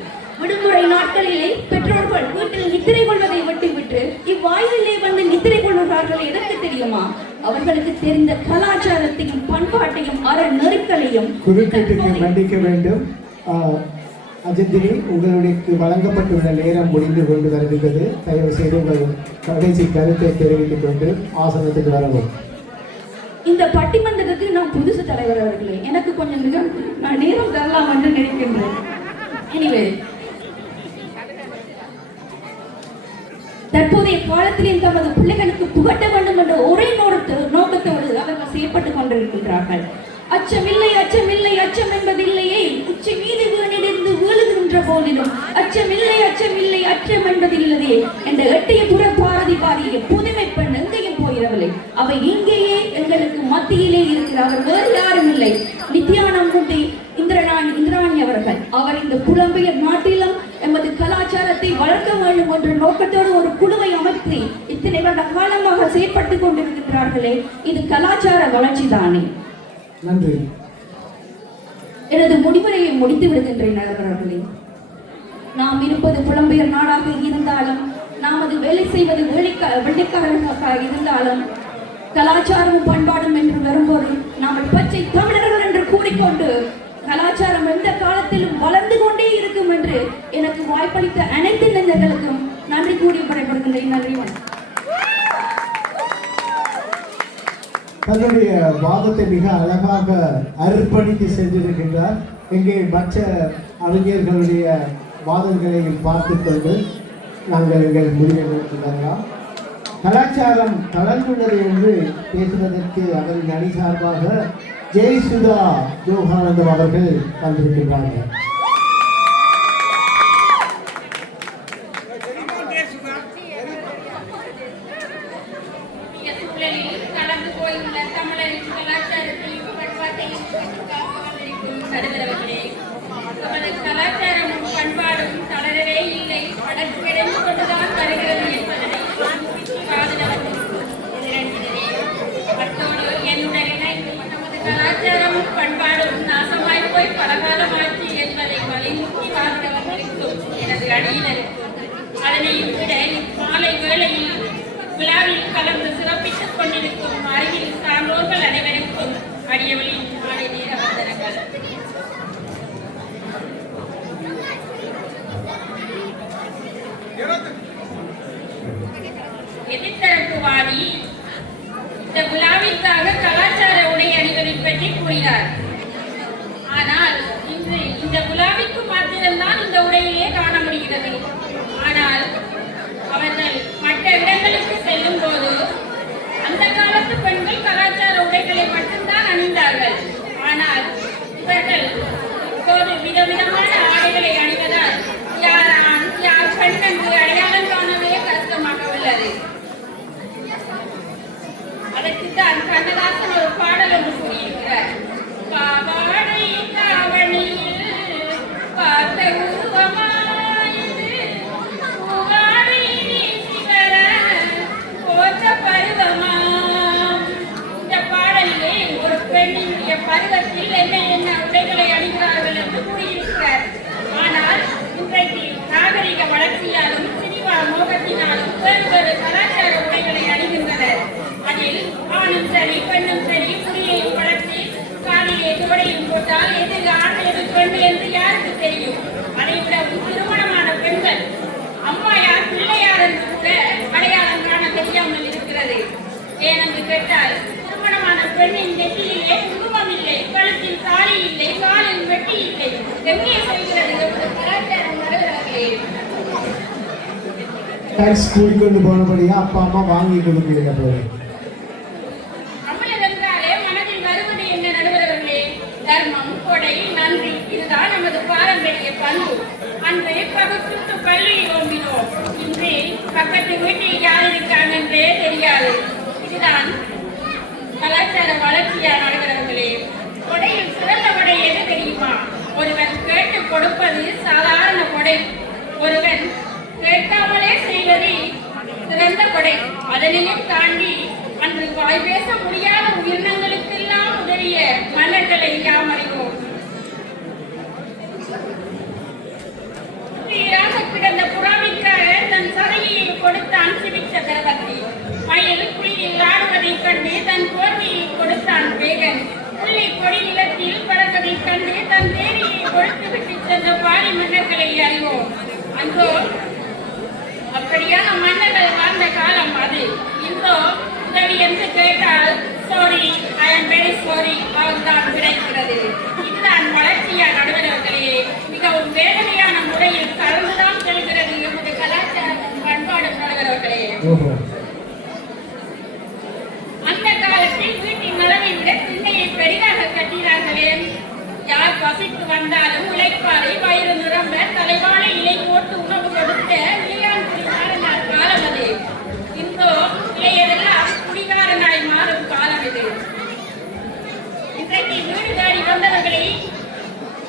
விடுமுறை நாட்களிலே பெற்றோர்கள் வீட்டில் நித்திரை கொள்வதை விட்டுவிட்டு இவ்வாயிலே வந்து நித்திரை கொள்வார்கள். எதற்கு தெரியுமா? அவர்களுக்கு தெரிந்த கலாச்சாரத்தையும் பண்பாட்டையும் அற நெருக்கலையும். குறுக்கீட்டுக்கு மன்னிக்க வேண்டும் அஜந்தினி, உங்களுக்கு வழங்கப்பட்டுள்ள நேரம் முடிந்து கொண்டு வருகின்றது. தயவு செய்து உங்கள் கடைசி கருத்தை தெரிவித்துக் கொண்டு ஆசனத்துக்கு வரவும். இந்த பட்டிமன்றத்துக்கு நான் புதுசு தலைவர் அவர்களே, எனக்கு கொஞ்சம் நேரம் தரலாம் என்று நினைக்கின்றேன். எனிவே, தற்போதைய காலத்திலே தமது பிள்ளைகளுக்கு புகட்ட வேண்டும் என்ற ஒரே நோக்கத்தோடு அவர்கள் செயற்பட்டுக் கொண்டிருக்கின்றார்கள். அச்சமில்லை அச்சமில்லை அச்சம் என்பதில்லையே, உச்சி மீது வீணிலிருந்து வீழுகின்ற போதிலும் அச்சமில்லை அச்சமில்லை அச்சம் என்பதில்லையே என்ற எட்டிய புற பாரதி பாடிய புதுமை பெண் எங்கேயும் போயிடவில்லை. அவை இங்கேயே எங்களுக்கு மத்தியிலே இருக்கிறார். வேறு யாரும் இல்லை, நித்யானந்தூட்டி இந்திராணி அவர்கள். அவர் இந்த புலம்பெயர் நாட்டிலும் எமது கலாச்சாரத்தை வளர்க்க வேண்டும் என்ற நோக்கத்தோடு ஒரு குழுவை அமைத்து இத்தனை வருட காலமாக செயற்பட்டுக் கொண்டிருக்கிறார்களே, இது கலாச்சார வளர்ச்சி தானே. நன்றி. எனது முடிவுரையை முடித்து விடுகின்றேன் அவர்களே. நாம் இருப்பது புலம்பெயர் நாடாக இருந்தாலும், நாம் அது வேலை செய்வது வெள்ளைக்காரர்களாக இருந்தாலும், கலாச்சாரமும் பண்பாடும் என்று வரும்போது நாம் பச்சை தமிழர்கள் என்று கூறிக்கொண்டு கலாச்சாரம் எந்த காலத்திலும் வளர்ந்து கொண்டே இருக்கும் என்று எனக்கு வாய்ப்பளித்த அனைத்து நெஞ்சங்களுக்கும் நன்றி கூறி படைப்படுகின்றேன். நன்றி. தன்னுடைய வாதத்தை மிக அழகாக அர்ப்பணித்து சென்றிருக்கின்றார். இங்கே மற்ற அறிஞர்களுடைய வாதங்களையும் பார்த்துக் கொண்டு நாங்கள் எங்கள் முடிவை கொள்ளலாம். கலாச்சாரம் தளர்ந்துள்ளது என்று பேசுவதற்கு அவரின் அணி சார்பாக ஜெயசுதா யோகானந்தம் அவர்கள் வந்திருக்கின்றார்கள். கலாச்சாரமும் பண்பாடும் தளரவே இல்லை, அடக்கு கிடைந்து கொண்டுதான் வருகிறது என்பதனை அத்தோடு என்னுடைய நமது கலாச்சாரமும் பண்பாடும் நாசமாய் போய் பலகாலமாச்சு என்பதை வலியுறுத்தி வாழ்ந்தவர்களுக்கும் எனது அணியினருக்கும் அதனையும் விட மாலை வேளையில் விழாவில் கலந்து சிறப்பித்துக் கொண்டிருக்கும் அருகில் சான்றோர்கள் அனைவருக்கும் அடியவளின் மாலை நேர வந்தனங்கள். எதிர்த்தரப்புவாதி இந்த விழாவிற்காக கலாச்சார உடை அணிவதை பற்றி கூறினார். ஆனால் இன்று இந்த விழாவிற்கு மாத்திரம்தான் இந்த உடையிலே காண முடிகிறது. ஆனால் அவர்கள் மற்ற இடங்களுக்கு செல்லும் போது அந்த காலத்து பெண்கள் கலாச்சார உடைகளை மட்டும்தான் அணிந்தார்கள். ஆனால் இவர்கள் இப்போது விதவிதமான ஆடைகளை அணிவதால் யார் ஆண் யார் பெண் என்று அடையாளம் காணவே கஷ்டமாக உள்ளது. அதற்குத்தான் கண்ணதாசன் ஒரு பாடல் ஒன்று கூறியிருக்கிறார். பாவாடை தாவணியில் பார்த்த உருவமாயிது பூவாடை வீசி வர போற்ற பருவமாம். இந்த பாடலிலே ஒரு பெண்ணினுடைய பருவத்தில் என்ன உடைகளை அணிகிறார்கள் என்று கூறியிருக்கிறார். ஆனால் இன்றைக்கு நாகரிக வளர்ச்சியாலும் சினிமா மோகத்தினாலும் வேறு கலாச்சார உடைகளை அணிகின்றனர். அதில் ஆணும் சரி பெண்ணும் சரி முடியையும் வளர்த்தி காலிலே தோடையும் போட்டால் எது ஆண் எது பெண் என்று யாருக்கு தெரியும்? அதை விட திருமணமான பெண்கள் அம்மா யார் பிள்ளை யார் என்று கூட அடையாளம் காண தெரியாமல் இருக்கிறது. ஏனென்று கேட்டால் திருமணமான பெண்ணின் நெற்றியிலே குங்குமம் இல்லை, கழுத்தில் தாலி இல்லை, காலில் வெட்டி இல்லை. எங்கே செல்கிறது கலாச்சாரம் வருகிறார்களே. டாக்ஸ் கூட்டிக்கொண்டு போனபடியா அப்பா அம்மா வாங்கி கொடுக்கல போல. தமிழர் என்றாலே மனதில் வருவது என்ன நடுவர்களே? தர்மம், கொடை, நன்றி, இதுதான் நமது பாரம்பரிய பண்பு. அன்று பகுத்து பள்ளியில் ஓம்பினோம். இன்று பக்கத்து வீட்டில் யார் இருக்காங்க என்றே தெரியாது. இதுதான் கலாச்சார வளர்ச்சியா நடுவர்களே? கொடையில் சிறந்த கொடை எது தெரியுமா? ஒருவன் கேட்டு கொடுப்பது சாதாரண கொடை. ஒருவன் கேட்காமலே செய்வது சிறந்த கொடை. அதனையும் தாண்டி அன்று வாய் பேச முடியாத உயிரினங்களுக்கெல்லாம் உதவிய மன்னர்களை யாம் அறிவோம். சீராக கிடந்த புறாவிற்காக தன் சதையை கொடுத்தான் சிவிக் சக்கரவர்த்தி. மயில் குளிரில் ஆடுவதைக் கண்டு தன் போர்வையை கொடுத்தான் வேகன். புள்ளி கொடி நிலத்தில் பறப்பதைக் கண்டு தன் தேவியை கொடுத்து விட்டு சென்ற பாரி மன்னர்களை அறிவோம். அன்றோ அப்படியான மன்னர்கள் வாழ்ந்த காலம் அது. இன்றோ உதவி என்று கேட்டால் sorry, I am very sorry அவர்தான் கிடைக்கிறது. இதுதான் வளர்ச்சியா நடுவர்களே? மிகவும் வேதனையான முறையில் கலந்துதான் செல்கிறது எமது கலாச்சாரம் பண்பாடு நடுவர்களே. அந்த காலத்தில் வீட்டின் நலவை விட திண்ணையை பெரிதாக கட்டினார்களே. யார் பசித்து வந்தாலும் உழைப்பாரை வயிறு நிரம்ப தலைவாழை இலை போட்டு உணவு கொடுத்த இளையான்குடி மாறனார் காலம் அது. இன்றோ இளையதெல்லாம் குடிகாரனாய் மாறும் காலம் இது. இன்றைக்கு வீடு தேடி வந்தவர்களை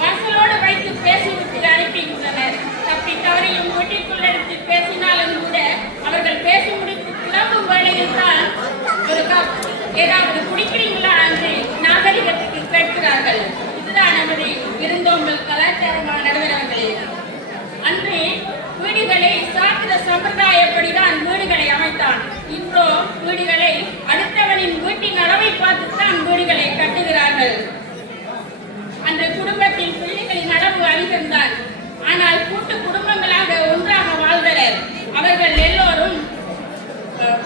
வாசலோடு வைத்து பேசிவிட்டு அனுப்பியுள்ளனர். தப்பி தவறையும் வீட்டிற்குள் எடுத்து பேசினாலும் கூட அவர்கள் பேசி முடித்து கிளம்பும் வேளையில் தான் ஒரு கப் ஏதாவது குடிக்கிறீங்களா என்று நாகரிகத்துக்கு கேட்கிறார்கள். இதுதான் நமது விருந்தோம்பல் கலாச்சாரமான நடுவர்களே. அன்று வீடுகளை சாத்திர சம்பிரதாயப்படிதான் வீடுகளை அமைத்தான். இன்றோ வீடுகளை அடுத்தவனின் வீட்டின் அளவை பார்த்துத்தான் வீடுகளை கட்டுகிறார்கள். அன்று குடும்பத்தில் பிள்ளைகளின் அளவு அதிகம்தான். ஆனால் கூட்டு குடும்பங்களாக ஒன்றாக வாழ்ந்தனர். அவர்கள் எல்லோரும்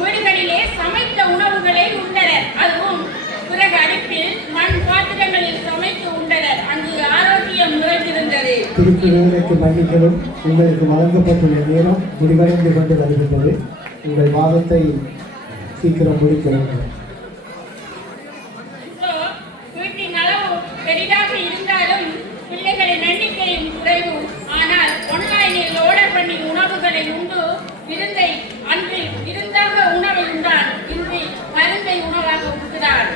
வீடுகளிலே சமைத்த உணவுகளை உண்டனர். அதுவும் பிறகு அடுப்பில் மண் பாத்திரங்களில் சமைத்து உண்டனர். அங்கு ஆரோக்கியம் நிறைந்திருந்தது. திருக்குறளுக்கு மன்னிக்கவும், உங்களுக்கு வழங்கப்பட்டுள்ள நேரம் முடிவடைந்து கொண்டு வருகின்றது. உங்கள் வாதத்தை சீக்கிரம் முடிக்கிறது. வீட்டின் அளவு பெரிதாக இருந்தாலும் பிள்ளைகளின் எண்ணிக்கையும் குறைவு. ஆனால் ஆன்லைனில் ஆர்டர் பண்ணி உணவுகளை உண்டு விருந்தை அன்று விருந்தாக உணவை உண்டான். இன்று மருந்தை உணவாக உண்கிறார்.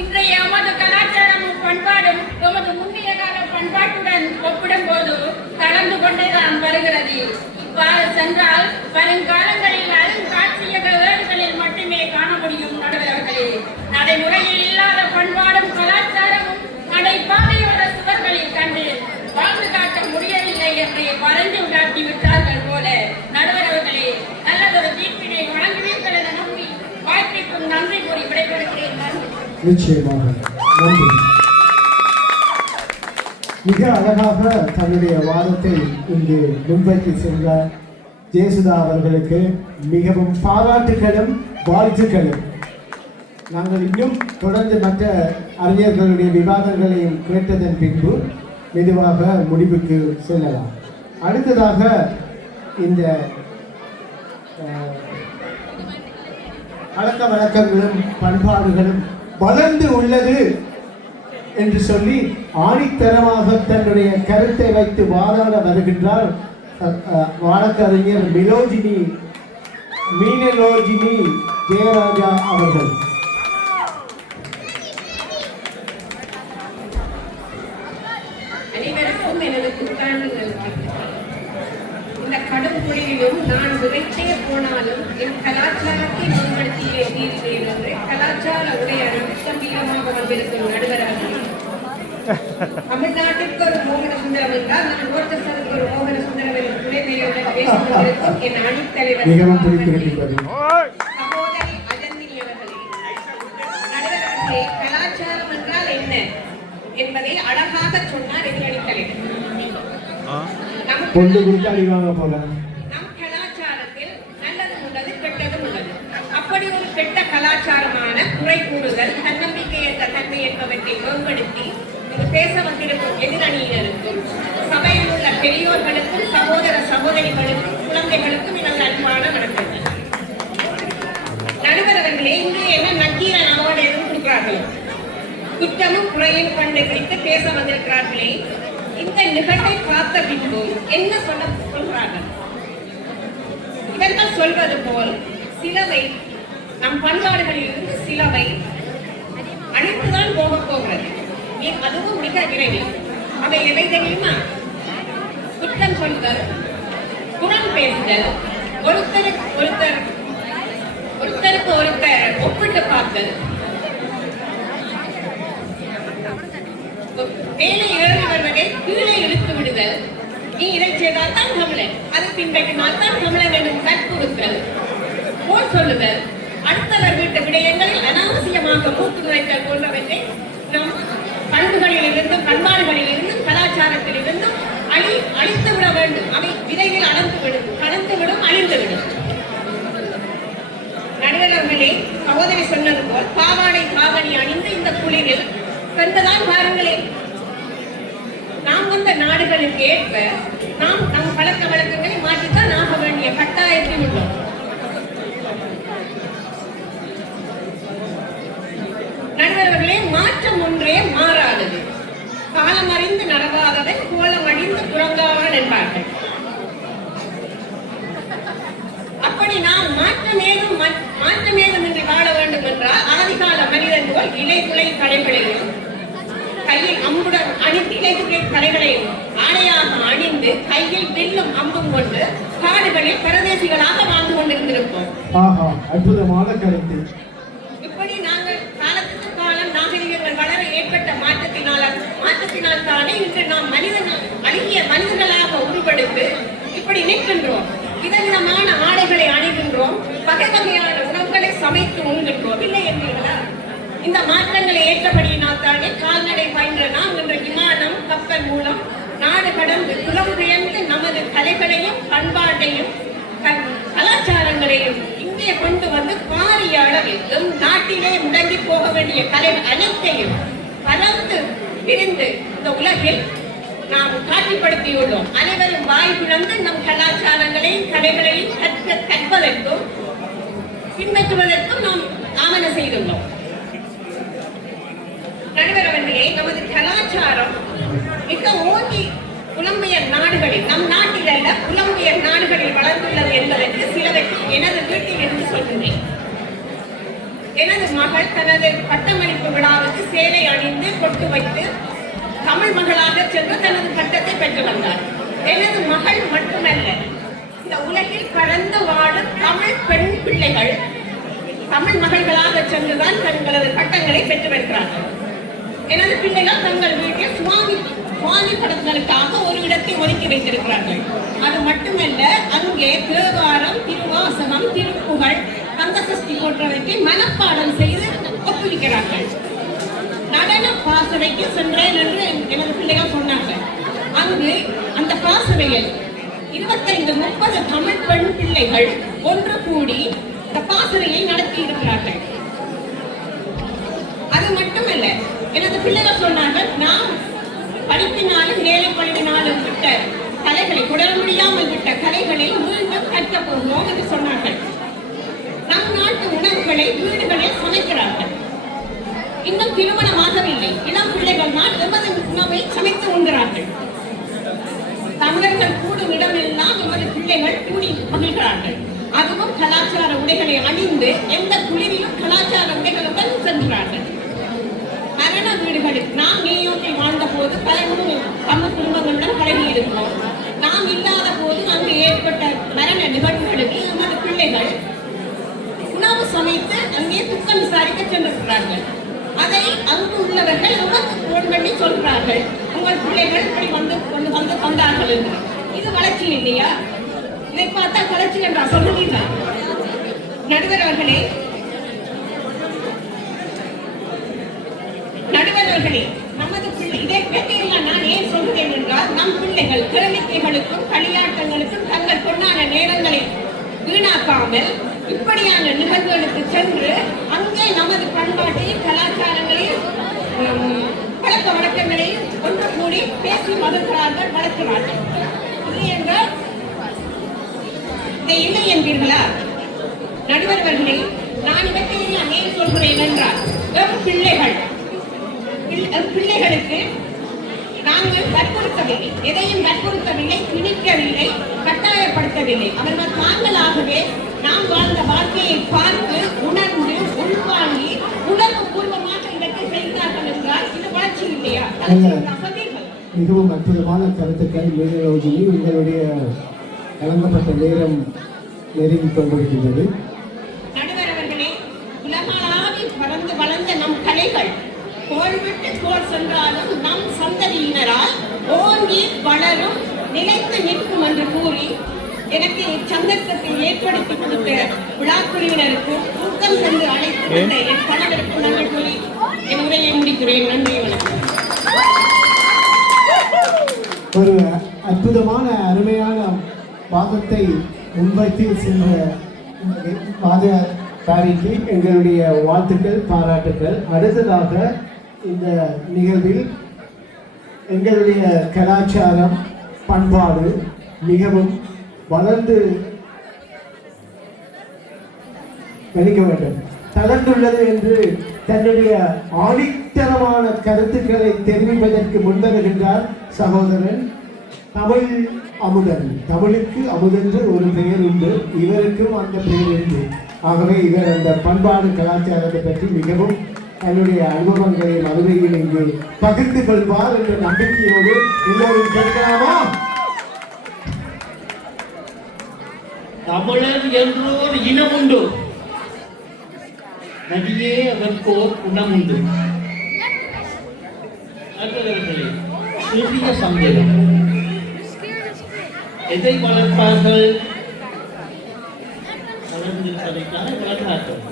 இன்றைய எமது கலாச்சாரமும் பண்பாடும் எமது முந்தைய கால பண்பாட்டுடன் ஒப்பிடும் போது கலந்து கொண்டேதான் வருகிறது. இவ்வாறு சென்றால் வருங்காலங்களில் அருங்காட்சியக ஏடுகளில் மட்டுமே காண முடியும் நடுவர்களே. நடைமுறையில் இல்லாத பண்பாடும் கலாச்சாரமும் நடைபாதையோட சுவர்களில் கண்டு வாழ்ந்து காட்ட முடியவில்லை என்று வரைந்து காட்டி விட்டார்கள் போல நடுவர்களே. நல்லதொரு தீர்ப்பினை வழங்குவீர்கள் என நம்பி வாய்ப்பிற்கும் நன்றி கூறி விடைபெறுகிறேன். நிச்சயமாக நன்றி. மிக அழகாக தன்னுடைய வாதத்தை இங்கு முன்வைத்து சென்ற ஜெயசுதா அவர்களுக்கு மிகவும் பாராட்டுகளும் வாழ்த்துக்களும். நாங்கள் இன்னும் தொடர்ந்து மற்ற அறிஞர்களுடைய விவாதங்களையும் கேட்டதன் பின்பு மெதுவாக முடிவுக்கு செல்லலாம். அடுத்ததாக இந்த பழக்க வழக்கங்களும் பண்பாடுகளும் வளர்ந்து உள்ளது என்று சொல்லி ஆணித்தரமாக தன்னுடைய கருத்தை வைத்து வாதாட வருகின்றார் வழக்கறிஞர் மீனலோஜினி ஜெயராஜா அவர்கள். அனைவருக்கும் எனது புத்தாண்டு நல்வாழ்த்துக்கள். இந்த கடும் குழியிலும் நான் விரைத்தே போனாலும் என் கலாச்சாரத்தை மேம்படுத்தியே தீர்வேன் என்று கலாச்சார உரையாடல் கம்பீரமாக வந்திருக்கும் நடுவராக தமிழ்நாட்டிற்கு ஒரு மோகன சுந்தரம் என்றால் நான் ஓட்டசருக்கு ஒரு மோகன சுந்தரம் என்ற துணைமையுடன் பேசிக் கொண்டிருக்கும் என் அணித்தலைவர் சகோதரி அஜந்தினி அவர்களே. நடுவர்களே, கலாச்சாரம் என்றால் என்ன என்பதை அழகாக சொன்னார் என் அணித்தலைவர். நம் கலாச்சாரத்தில் நல்லதும் உள்ளது, கெட்டதும் உள்ளது. அப்படி ஒரு கெட்ட கலாச்சாரமான குறை கூறுதல், தன்னம்பிக்கையற்ற தன்மை என்பவற்றை மேம்படுத்தி பேச வந்திருக்கும் எதிரணியினருக்கும் சபையில் உள்ள பெரியோர்களுக்கும் சகோதர சகோதரிகளுக்கும் குழந்தைகளுக்கும் எனது அன்பான வணக்கங்கள். நடுவர் அவர்களே, இன்று என்ன நக்கீரன் அவார்டு எதுவும் கொடுக்கிறார்கள், குற்றமும் குறையும் கண்டுபிடித்து பேச வந்திருக்கிறார்களே, இந்த நிகழ்வை பார்த்த பின்பு என்ன சொல்கிறார்கள்? இவர்கள் சொல்வது போல் சிலவை நம் பண்பாடுகளிலிருந்து சிலவை அழித்துதான் போக போகிறது, அதுவும் மிக விரைவில். அவை எவை தெரியுமா? குற்றம் சொல்லுதல், புறம் பேசுதல், ஒருத்தருக்கு ஒருத்தர் ஒப்பிட்டு பார்த்தல், மேலே ஏறி வருவதை கீழே இழுத்து விடுதல், நீ இதை செய்தால் தான் தமிழன், அது பின்பற்றினால் தான் தமிழன் என்னும் கற்புறுத்தல், போல் சொல்லுதல், அடுத்தவர் வீட்டு விடயங்களில் அனாவசியமாக மூக்கு நுழைத்தல் போன்றவற்றை நம் பண்புகளில் இருந்தும் பண்பாடுகளில் இருந்தும் கலாச்சாரத்தில் இருந்தும் அழித்து விட வேண்டும். அவை விரைவில் கலந்துவிடும், அழிந்துவிடும். நடுவர்களே, சகோதரி சொன்னது போல் பாவாடை தாவணி அணிந்து இந்த குளிரில் சென்றதான் பாருங்களேன். நாம் வந்த நாடுகளுக்கு ஏற்ப நாம் நம் பழக்க வழக்கங்களை மாற்றித்தான் ஆக வேண்டிய கட்டாயத்தில் உள்ளோம். நடுவர்களே, மாற்றம் ஒன்றே மாறாதது. காலம் அறிந்து நடவாதவன் கோலம் அழிந்து புறங்காவான் என்பார்கள். அப்படி நாம் மாற்றமேதும் என்று வாழ வேண்டும் என்றால் ஆதிகால மனிதன் போல் இலைகுலை கலைகளையும் கையில் அம்புடன் அணிந்து இலைகுலை கலைகளையும் ஆடையாக அணிந்து கையில் வில்லும் அம்பும் கொண்டு காடுகளில் பரதேசிகளாக வாழ்ந்து கொண்டிருந்திருப்போம். அற்புதமான கருத்து. இப்படி நாங்கள் காலத்துக்கு காலம் நாகரிகங்கள் வளர ஏற்பட்ட மாற்றத்தினால் தானே இன்று நாம் அழகிய மனிதர்களாக உருவெடுத்து இப்படி நிற்கின்றோம். விதவிதமான ஆடைகளை அணிகின்றோம், வகை வகையான உணவுகளை சமைத்து உண்கின்றோம். இல்லை என்பீர்களா? இந்த மாற்றங்களை ஏற்றபடியினால் தானே கால்நடை பயின்ற நாம் இன்று விமானம், கப்பல் மூலம் நாடு கடந்து புலம்பெயர்ந்து நமது கலைகளையும் பண்பாட்டையும் கலாச்சாரங்களையும் இங்கே கொண்டு வந்து பாரிய அளவில் நாட்டிலே முடங்கி போக வேண்டிய கலை அனைத்தையும் பறந்து விரிந்து இந்த உலகில் நாம் காட்சிப்படுத்தியுள்ளோம். அனைவரும் வாய் பிளந்து நம் கலாச்சாரங்களையும் கலைகளையும் கற்பதற்கும் பின்பற்றுவதற்கும் நாம் ஆவண செய்துள்ளோம். நடுவர் அவர்களே, நமது கலாச்சாரம் மிக ஓங்கி புலம்பெயர் நாடுகளில், நம் நாட்டில் அல்ல புலம்பெயர் நாடுகளில் வளர்ந்துள்ளது என்பதற்கு சிலவற்றை எனது வீட்டில் இருந்து சொல்கிறேன். எனது மகள் தனது பட்டமளிப்பு விழாவுக்கு சேலை அணிந்து கொட்டு வைத்து தமிழ் மகளாக சென்று தனது பட்டத்தை பெற்று வந்தார். எனது மகள் மட்டுமல்ல, இந்த உலகில் பறந்து வாழும் தமிழ் பெண் பிள்ளைகள் தமிழ் மகள்களாக சென்றுதான் தங்களது பட்டங்களை பெற்று வருகிறார்கள். எனது பிள்ளைகள் தங்கள் வீட்டில் சுவாமி படங்களுக்காக ஒரு இடத்தை ஒதுக்கி வைத்திருக்கிறார்கள். அது மட்டுமல்ல, அங்கே தேவாரம், திருவாசகம், திருப்புகழ், கந்தசஷ்டி போன்றவற்றை மனப்பாடம் செய்து ஒப்புவிக்கிறார்கள். நடன பாசறைக்கு சென்றேன் என்று எனது பிள்ளைகள் சொன்னார்கள். அங்கு அந்த பாசறையில் 25-30 தமிழ் பெண் பிள்ளைகள் ஒன்று கூடி இந்த பாசறையை நடத்தி இருக்கிறார்கள். அது மட்டுமல்ல, எனது பிள்ளைகள் சொன்னார்கள், நாம் படிப்பினாலும் வேலை படிப்பினாலும் விட்ட கலைகளை, தொடர முடியாமல் விட்ட கலைகளை மீண்டும் கற்க போகிறோம் என்று சொன்னார்கள். நம் நாட்டு உணவுகளை வீடுகளில் சமைக்கிறார்கள். இன்னும் திருமணமாகவில்லை, இளம் பிள்ளைகள் தான் எமது உணவை சமைத்து உண்கிறார்கள். தமிழர்கள் கூடும் இடமெல்லாம் எமது பிள்ளைகள் கூடி மகிழ்கிறார்கள். அதுவும் கலாச்சார உடைகளை அணிந்து எந்த குளிரிலும் கலாச்சார உடைகளுடன் சென்றார்கள். மரண வீடுகளில் நாம் நியூயோர்க்கில் வாழ்ந்த போது பல தமிழ் குடும்பங்களுடன் பழகி இருந்தோம். நாம் இல்லாத போது அங்கு ஏற்பட்ட மரண நிகழ்வுகளுக்கு எமது பிள்ளைகள் உணவு சமைத்து அங்கே துக்கம் விசாரிக்க சென்றிருக்கிறார்கள். அதை அங்கு உள்ளவர்கள் உமக்கு போன் பண்ணி சொல்கிறார்கள், உங்கள் பிள்ளைகள் இப்படி கொண்டு வந்து தந்தார்கள் என்று. இது வளர்ச்சி இல்லையா? இதை பார்த்தா வளர்ச்சி என்றா சொல்லுவீங்களா? நடுவர்களே, நமது பிள்ளை இதை பற்றியெல்லாம் நான் ஏன் சொல்கிறேன் என்றால், நம் பிள்ளைகள் கேளிக்கைகளுக்கும் களியாட்டங்களுக்கும் தங்கள் பொன்னான நேரங்களை வீணாக்காமல் இப்படியான நிகழ்வுகளுக்கு சென்று அங்கே நமது பண்பாட்டையும் கலாச்சாரங்களையும் பழக்க வழக்கங்களையும் ஒன்று கூடி பேசி மறுக்கிறார்கள், வளர்க்கிறார்கள். இது என்றால் இதை இல்லை என்பீர்களா? நடுவர் அவர்களே, நான் இவற்றை ஏன் சொல்கிறேன் என்றால், பிள்ளைகளுக்கு நாங்கள் வற்புறுத்தவில்லை, எதையும் வற்புறுத்தவில்லை, திணிக்கவில்லை, கட்டாயப்படுத்தவில்லை. அவர்கள் தாங்களாகவே நாம் வாழ்ந்த வாழ்க்கையை பார்த்து உணர்ந்து உள்வாங்கி உணர்வு பூர்வமாக இவற்றை செய்தார்கள் என்றால் இது வளர்ச்சி இல்லையா? மிகவும் அற்புதமான கருத்துக்கள் மீனரோஜினி. உங்களுடைய வழங்கப்பட்ட நேரம் நெருங்கி கொண்டிருக்கின்றது. நடுவர் அவர்களே, உலகளாவி பறந்து வளர்ந்த நம் கலைகள் கோள்விட்டு கோள் சென்றாலும் நம் சந்ததியினரால் ஓங்கி வளரும், நிலைத்து நிற்கும் என்று கூறி எனக்கு சந்தர்ப்பத்தை ஏற்படுத்தி கொடுத்த விழாக்குழுவினருக்கு ஊக்கம் சென்று அழைத்து வந்த என் கணவருக்கு நன்றி கூறி என் உரையை முடிக்கிறேன். நன்றி, வணக்கம். ஒரு அற்புதமான அருமையான வாதத்தை முன்வைத்து சென்ற வாதக்காரிக்கு எங்களுடைய வாழ்த்துக்கள், பாராட்டுக்கள். அடுத்ததாக இந்த நிகழ்வில் எங்களுடைய கலாச்சாரம், பண்பாடு மிகவும் வளர்ந்து கணிக்க வேண்டும், தளர்ந்துள்ளது என்று தன்னுடைய ஆணித்தரமான கருத்துக்களை தெரிவிப்பதற்கு முன்வருகின்றார் சகோதரன் தமிழ் அமுதன். தமிழுக்கு அமுதென்று ஒரு பெயர் உண்டு, இவருக்கும் அந்த பெயர் உண்டு. ஆகவே இவர் அந்த பண்பாடு கலாச்சாரத்தை பற்றி மிகவும் தன்னுடைய அனுபவங்களையும் அறிவையும் இங்கு பகிர்ந்து கொள்வார் என்ற நம்பிக்கையோடு எல்லோரும் கேட்கலாமா? தமிழர் என்றோர் இனம் உண்டு, நதியே அதற்கோர் குணம் உண்டு. சிறிய சந்தேகம், எதை வளர்ப்பார்கள்? வளர்ந்திருப்பதைக்கான வளர்ப்பார்கள்.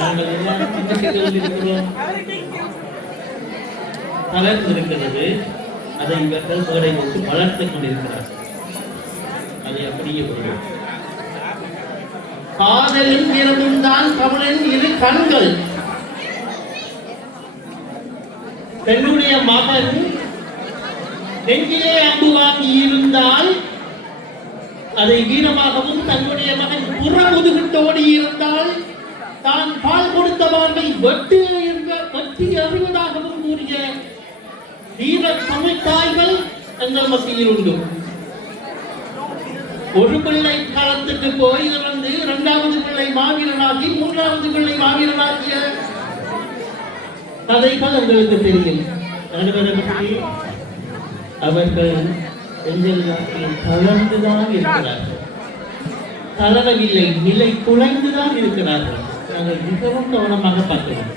நாங்கள் எல்லாரும் என்ன செய்து கொண்டிருக்கிறோம்? வளர்ந்திருக்கிறது, அதை இவர்கள் சோலை போட்டு வளர்த்துக் கொண்டிருக்கிறார்கள். அதை அப்படியே கொள்வோம். காதலின் நிறமும் தான் தமிழன் இரு கண்கள். தன்னுடைய மகன் நெஞ்சிலே அம்பு வாங்கி இருந்தால் அதை வீரமாகவும், தன்னுடைய மகன் புறமுதுகிட்டோடி இருந்தால் தான் பால் கொடுத்த வாழ்வை வெட்டி அறிவதாகவும் கூறிய வீர தமிழ் தாய்கள் எங்கள் மத்தியில் உண்டு. ஒரு பிள்ளை காலத்துக்கு போய் இருந்து இரண்டாவது பிள்ளை மாவீரனாகி, மூன்றாவது பிள்ளை மாவீரனாகிய கதைகள் எங்களுக்கு தெரியும். அவர்கள் எங்கள் நாட்டில் தளர்ந்துதான் இருக்கிறார்கள், தளரவில்லை, நிலை குலைந்துதான் இருக்கிறார்கள். நாங்கள் மிகவும் கவனமாக பார்க்கிறோம்.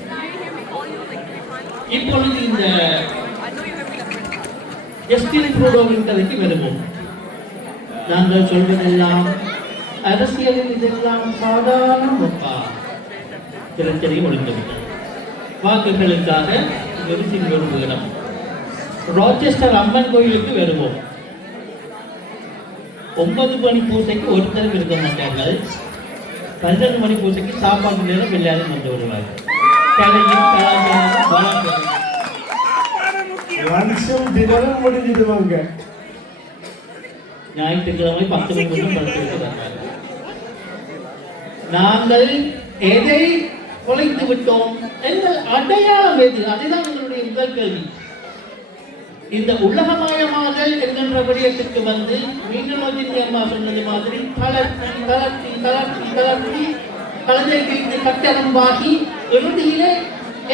இப்பொழுது இந்த ஜஸ்டின் ட்ரூடோவின் கதைக்கு வருவோம். நாங்கள் சொல்வதெல்லாம் அரசியலில் இதெல்லாம் சாதாரண முக்கா பிரச்சனை ஒழுங்கவில்லை. வாக்குகளுக்காக வெறுசில் விரும்புகிறோம். ராச்செஸ்டர் அம்மன் கோயிலுக்கு வருவோம். 9 மணி பூசைக்கு ஒருத்தரும் இருக்க மாட்டார்கள். 12 மணி பூசைக்கு சாப்பாட்டு நேரம் எல்லாரும் வந்து வருவார்கள். கலையும் கலாச்சாரம் வருஷம் தினம் முடிஞ்சிடுவாங்க. ஞாயிற்றுக்கிழமை 10 மணிக்கு படுத்திருக்கிறார்கள். நாங்கள் எதை குலைத்து விட்டோம்? எங்கள் அடையாளம் எது? அதுதான் எங்களுடைய முதல் கேள்வி. இந்த உலகமயமாதல் என்கின்ற விடயத்துக்கு வந்து மீனரோஜினி அம்மா சொன்னது மாதிரி தளர்த்தி தளர்த்தி தளர்த்தி தளர்த்தி கலைஞர்களுக்கு கட்டணம்பாகி இறுதியிலே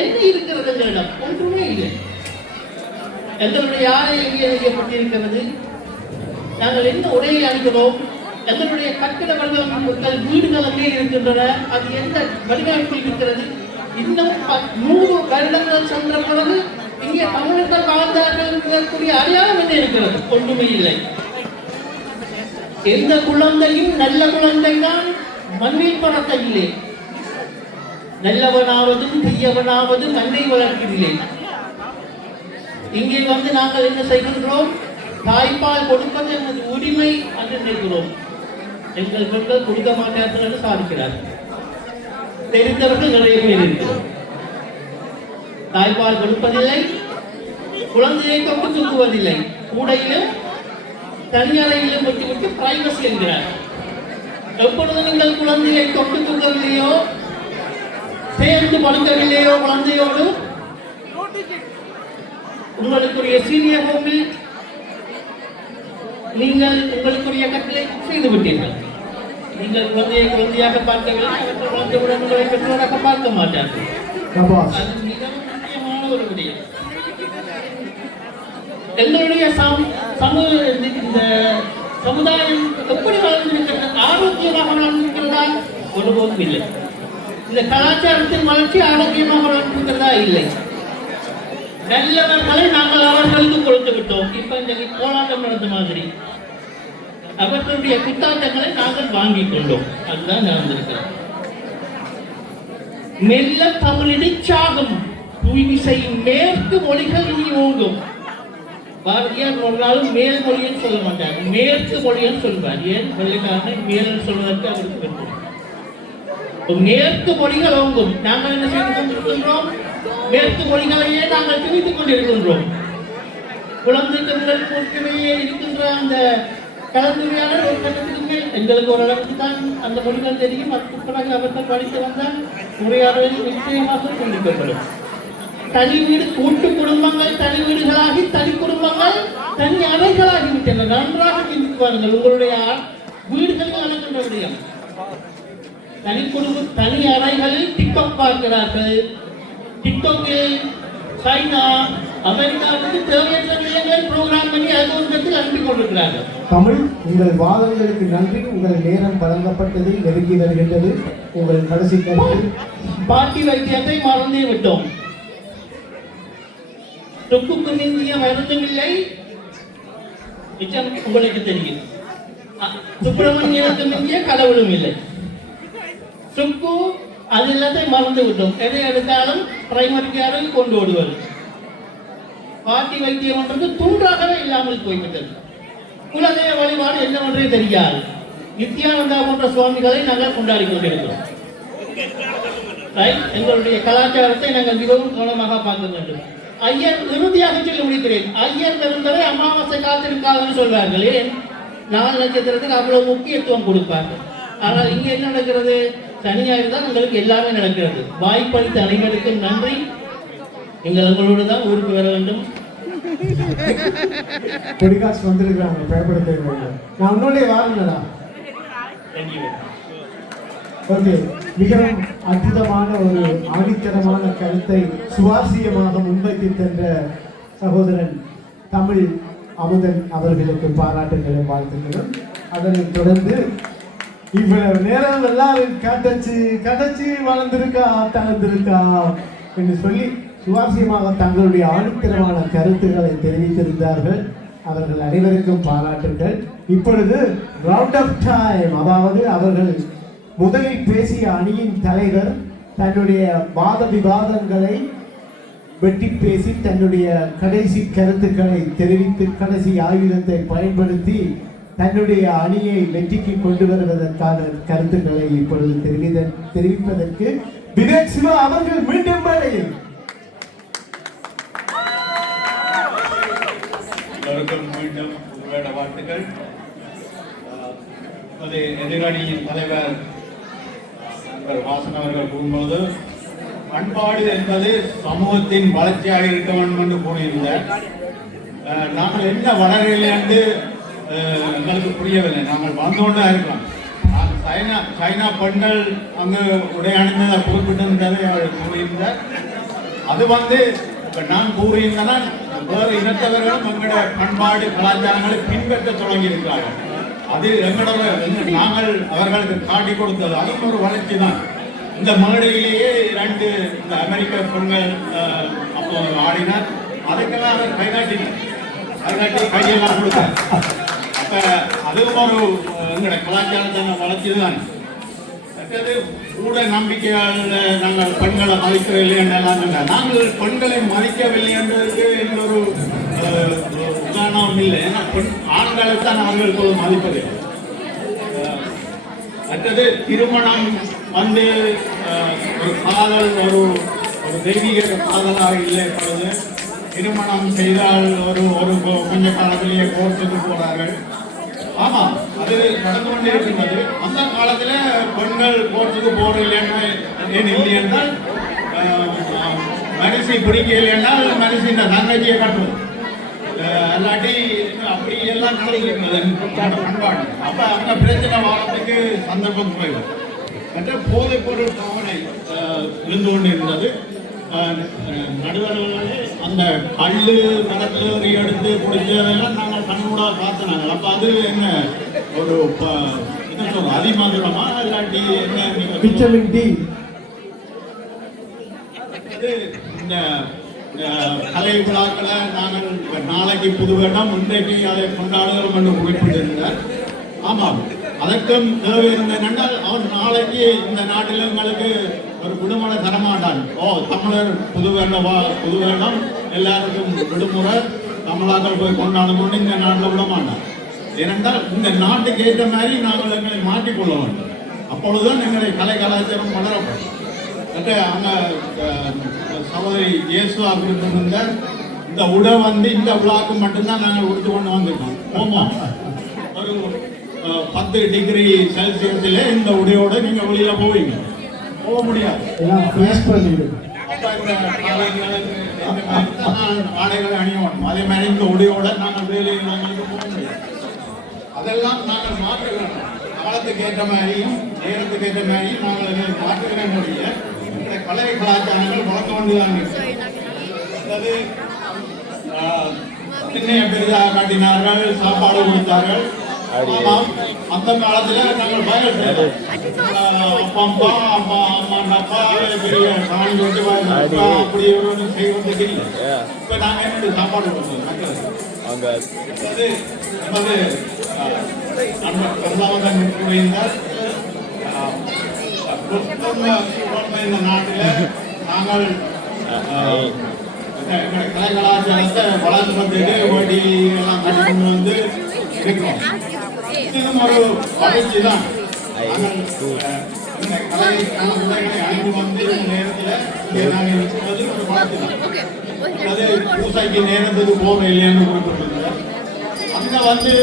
என்ன இருக்கிறது எங்களிடம்? ஒன்றுமே இல்லை. எங்களுடைய யாரை எங்கே செய்யப்பட்டிருக்கிறது? நாங்கள் என்ன உடையை அணிகிறோம்? எங்களுடைய கட்டிட வடிவமைப்புகள் வீடுகள் அங்கே இருக்கின்றன. அது எந்த வடிவமைப்பில் இருக்கிறது? இன்னும் 100 வருடங்கள் சென்ற பிறகு இங்கே தமிழர்கள் வாழ்ந்தார்கள் என்கிறக்கூடிய அடையாளம் என்ன இருக்கிறது? ஒன்றுமே இல்லை. எந்த குழந்தையும் நல்ல குழந்தை தான், மண்ணில் பறக்கவில்லை. நல்லவனாவதும் தீயவனாவதும் மண்ணை வளர்க்கவில்லை. இங்கே வந்து நாங்கள் என்ன செய்கின்றோம்? தாய்ப்பால் கொடுப்பது எனது உரிமை என்று நினைக்கிறோம். எங்கள் பெண்கள் கொடுக்க மாட்டார்கள் என்று சாதிக்கிறார்கள். தெரிந்தவர்கள் நிறைய பேர் இருக்கிறோம். தாய்ப்பால் கொடுப்பதில்லை, குழந்தையை தொட்டு தூக்குவதில்லை, கூடையிலும் தனியறையிலும் விட்டு பிரைவசி என்கிறார். எப்பொழுது நீங்கள் குழந்தையை தொட்டு தூக்கவில்லையோ, சேர்ந்து படுக்கவில்லையோ குழந்தையோடு, உங்களுக்குரிய சீனியர் ஹோமில் நீங்கள் உங்களுக்குரிய கட்டளை செய்து விட்டீர்கள். நீங்கள் குழந்தையை குழந்தையாக பார்க்கவில்லை, அவர்கள் குழந்தையுடன் உங்களை பெற்றோராக பார்க்க மாட்டார்கள். அது மிகவும் முக்கியமான ஒரு விடயம். எங்களுடைய இந்த சமுதாயம் எப்படி வளர்ந்திருக்கிறது? ஆரோக்கியமாக வளர்ந்திருக்கிறதா? ஒருபோதும் இல்லை. இந்த கலாச்சாரத்தின் வளர்ச்சி ஆரோக்கியமாக வளர்ந்திருக்கிறதா? இல்லை. நல்லவர்களை நாங்கள் அவர்களுக்கு கொடுத்து விட்டோம். இப்ப இந்த போராட்டம் நடந்த மாதிரி அவர்களுடைய குத்தாட்டங்களை நாங்கள் வாங்கிக் கொண்டோம். அதுதான் நடந்திருக்கிறது. மெல்ல தமிழிடை சாகும் தூய்மிசை மேற்கு மொழிகள் இனி ஓங்கும். பாரதியார் ஒரு நாளும் மேல் மொழின்னு சொல்ல மாட்டார், மேற்கு மொழின்னு சொல்வார். ஏன்? வெள்ளைக்காரனை மேல் சொல்வதற்கு அவருக்கு விருப்பம். மேற்கு மொழிகள் ஓங்கும். நாங்கள் என்ன செய்து கொண்டிருக்கின்றோம்? மேற்கு மொழிகளையே நாங்கள் திணித்துக் கொண்டிருக்கின்றோம். குழந்தைகள் போன்றவையே இருக்கின்ற அந்த கலந்துரையாடல் ஒரு கட்டத்துக்கு மேல் எங்களுக்கு ஓரளவுக்கு தான் அந்த மொழிகள் தெரியும். அதற்கு பிறகு அவர்கள் படித்து வந்தால் உரையாடலில் நிச்சயமாக துண்டிக்கப்படும். தனி வீடு கூட்டு குடும்பங்கள் தனி வீடுகளாகி, தனி குடும்பங்கள் தனி அறைகளாகிவிட்டன. நன்றாக சிந்தித்து பாருங்கள். உங்களுடைய வீடுகளில் நடக்கின்ற விடயம். தனி குடும்பம் தனி அறைகளில் டிக்டாக் பார்க்கிறார்கள். டிக்டாக்கில் சைனா, அமெரிக்காவுக்கு தேவையற்ற நிலைகளை ப்ரோக்ராம் பண்ணி அலுவலகத்தில் அனுப்பி கொண்டிருக்கிறார்கள். தமிழ், உங்கள் வாதங்களுக்கு நன்றி. உங்கள் நேரம் வழங்கப்பட்டது நெருங்கி வருகின்றது. உங்கள் கடைசி கருத்து. பாட்டி வைத்தியத்தை மறந்தே விட்டோம். தொக்குக்கு மிஞ்சிய மருந்தும் இல்லை. மிச்சம் உங்களுக்கு தெரியும். சுப்பிரமணியனுக்கு மிஞ்சிய கடவுளும் இல்லை. சுக்கு அது எல்லாத்தையும் மறந்து விட்டோம். எதை எடுத்தாலும் பிரைமரி கேரில் கொண்டு ஓடுவது. பாட்டி வைத்தியம் என்றது துண்டாகவே இல்லாமல் போய்விட்டது. குலதெய்வ வழிபாடு என்னவென்றே தெரியாது. நித்யானந்தா போன்ற சுவாமிகளை நாங்கள் கொண்டாடி கொண்டிருக்கிறோம். எங்களுடைய கலாச்சாரத்தை நாங்கள் மிகவும் கவனமாக பார்க்க வேண்டும். ஐயர், இறுதியாக சொல்லி முடிக்கிறேன். ஐயர் இருந்தவரை அமாவாசை காத்திருக்காதுன்னு சொல்வார்கள். ஏன்? 4 நட்சத்திரத்துக்கு அவ்வளவு முக்கியத்துவம் கொடுப்பார்கள். ஆனால் இங்கே என்ன நடக்கிறது? சனி ஞாயிறு தான் உங்களுக்கு எல்லாமே நடக்கிறது. வாய்ப்பளித்த அனைவருக்கும் நன்றி. நீங்கள் எங்களோடு தான் ஊருக்கு வர வேண்டும். பொடிகாசு வந்திருக்கிறாங்க, பயப்படுத்த. நான் உன்னோடைய வாருங்கடா. ஓகே, மிகவும் அற்புதமான ஒரு ஆணித்தரமான கருத்தை சுவாரஸ்யமாக முன்வைத்து தந்த சகோதரன் தமிழ் அமுதன் அவர்களுக்கு பாராட்டுகளும் வாழ்த்துக்களும். அதனைத் தொடர்ந்து இவ்வளவு நேரம் எல்லாரும் கதைச்சு வளர்ந்திருக்கா தளர்ந்திருக்கா என்று சொல்லி சுவாரஸ்யமாக தங்களுடைய ஆணித்தரமான கருத்துக்களை தெரிவித்திருந்தார்கள். அவர்கள் அனைவருக்கும் பாராட்டுகள். இப்பொழுது ரவுண்ட் ஆஃப் டைம், அதாவது அவர்கள் முதலில் பேசிய அணியின் தலைவர் தன்னுடைய வாத விவாதங்களை வெட்டி பேசி தன்னுடைய கடைசி கருத்துக்களை தெரிவித்து கடைசி ஆயுதத்தை பயன்படுத்தி தன்னுடைய அணியை வெற்றிக்கு கொண்டு வருவதற்கான கருத்துக்களை இப்பொழுது தெரிவிப்பதற்கு விவேக் சிவா அவர்கள் மீண்டும் மேடையில். மீண்டும் வாழ்த்துக்கள். எதிரணியின் தலைவர் வாசன் அவர்கள் கூறும்போது பண்பாடு என்பது சமூகத்தின் வளர்ச்சியாக இருக்க வேண்டும் என்று கூறியிருந்தார். நாங்கள் என்ன வளரவில்லை என்று எங்களுக்கு புரியவில்லை. நாங்கள் வந்தோன்னு இருக்கலாம். சைனா பெண்கள் அங்கு உடை அணிந்ததை குறிப்பிட்டிருந்ததை அவர் கூறியிருந்தார். அது இப்போ நான் கூறியிருந்தேன், வேறு இனத்தவர்களும் எங்களுடைய பண்பாடு கலாச்சாரங்களை பின்பற்ற தொடங்கி இருக்கிறார்கள். அது நாங்கள் அவர்களுக்கு காட்டி கொடுத்தது. அதுவும் ஒரு வளர்ச்சி தான். இந்த மேடையிலேயே 2 இந்த அமெரிக்க பெண்கள் அப்போ ஆடினார். அதுக்கெல்லாம் அவர் கைகாட்டி கையெல்லாம் கொடுத்தார். அப்ப அதுவும் ஒரு எங்களுடைய கலாச்சாரத்தை வளர்ச்சி தான். மற்றது கூட நம்பிக்கையால் நாங்கள் பெண்களை மதிக்கவில்லை என்றெல்லாம் சொன்னார். நாங்கள் பெண்களை மதிக்கவில்லை என்றதுக்கு எந்த ஒரு உதாரணம் இல்லை. ஏன்னா ஆண்களைத்தான் அவர்கள் மதிப்பது. மற்றது திருமணம் ஒரு காதல் ஒரு தெய்வீக காதலாக இல்லை. இப்பொழுது திருமணம் செய்தால் ஒரு கொஞ்ச காலத்திலேயே கோர்ட்டுக்கு போறார்கள். ஆமாம், அது நடந்து கொண்டே இருக்கின்றது. அந்த காலத்துல பெண்கள் கோர்ட்டுக்கு போற இல்லைன்னா ஏன் இல்லையென்றால் மனுஷி பிடிக்கல என்றால் மனுஷின் தங்கச்சியை கட்டும் அல்லாட்டி அப்படி எல்லாம் நடந்திருக்கிறது பண்பாடு. அப்ப அந்த பிரச்சனை வாரத்துக்கு சந்தர்ப்பம் குறைவு என்ற போதைப் பொருள் பாவனை இருந்து கொண்டு இருந்தது. நடுவர்களே அந்த கல்லு மரத்தில் எடுத்து குடிச்சதெல்லாம் நாங்கள் கண்கூடாக பார்த்தோம். அப்ப அது என்ன ஒரு என்ன சொல்ற அதிமதுரமா இல்லாட்டி என்ன விட்டமின் டி இந்த கலை விழாக்களை நாங்கள் நாளைக்கு புது வேண்டாம் இன்றைக்கு அதை கொண்டாடுகிறோம் என்று குறிப்பிட்டிருந்தார். ஆமாம், அதற்கும் தேவை இருந்தேன். அவன் நாளைக்கு இந்த நாட்டில் எங்களுக்கு ஒரு விடுமுறை தரமாட்டான். தமிழர் புது வேண்டாம் எல்லாருக்கும் விடுமுறை தமிழாக்கள் போய் கொண்டாடணும்னு இந்த நாட்டில் விட மாட்டான். ஏனென்றால் இந்த நாட்டுக்கு ஏற்ற மாதிரி நாங்கள் எங்களை மாற்றிக்கொள்ள வேண்டும். அப்பொழுதுதான் எங்களை கலை கலாச்சாரம் வளரப்படும். அங்க சகோதரி இயேசுவா இருந்த இந்த உடை இந்த விழாக்கு மட்டும்தான் நாங்கள் உடுத்து கொண்டு வந்திருக்கோம். ஆமாம், ஒரு 10 டிகிரி செல்சியஸில் இந்த உடையோட நீங்க வெளியில போவீங்க, போக முடியாது. ஆடைகளை அணியோம். அதே மாதிரி இந்த உடையோட நாங்கள் வேலைகளுக்கு போக முடியாது. அதெல்லாம் நாங்கள் மாற்ற வேண்டும். காலத்துக்கு ஏற்ற மாதிரியும் நேரத்துக்கு ஏற்ற மாதிரியும் நாங்கள் மாற்றுகிற முடிய கலை கலாச்சாரங்கள் வளர்க்க வேண்டியதான். அதாவது திண்ணையை பெரிதாக காட்டினார்கள், சாப்பாடு கொடுத்தார்கள். அந்த காலத்துல நாங்கள் பயன் அப்பா அம்மா அம்மா பெரிய சாணி கொண்டு அப்படி செய்வது இல்லை. இப்ப நாங்க என்ன சாப்பாடு கொடுத்தோம் மக்களுக்கு. இந்த நாட்டில் நாங்கள் கலை கலாச்சாரத்தை வளர்க்கிறதுக்கு வடி எல்லாம் கட்டி கொண்டு வந்து இருக்கிறோம். இதுவும் ஒரு வளர்ச்சி தான். கலை உடைகளை அணிந்து வந்து இந்த நேரத்தில் நாங்கள் இருக்கிறது ஒரு வளர்ச்சி தான். அது பூசைக்கு நேரத்துக்கு போக இல்லைன்னு குறிப்பிட்டிருந்தது. அந்த வந்து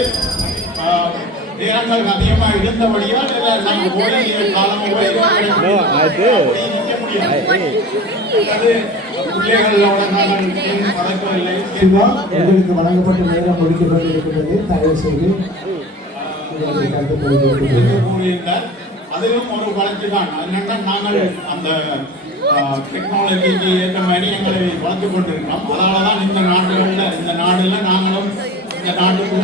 நேரங்கள் அதிகமா இருந்தபடியால் நாங்கள் ஓடி காலம் உங்களுக்கு வழங்கப்பட்ட நேரம் முடிக்கப்பட்டிருக்கிறது. தயவு செய்து அதிலும் ஒரு வளர்ச்சி தான். அதனால நாங்கள் அந்த டெக்னாலஜிக்கு ஏற்ற மாதிரி எங்களை வளர்த்து கொண்டிருக்கிறோம். அதனாலதான் இந்த நாடுல நாங்களும் இந்த நாட்டுக்கு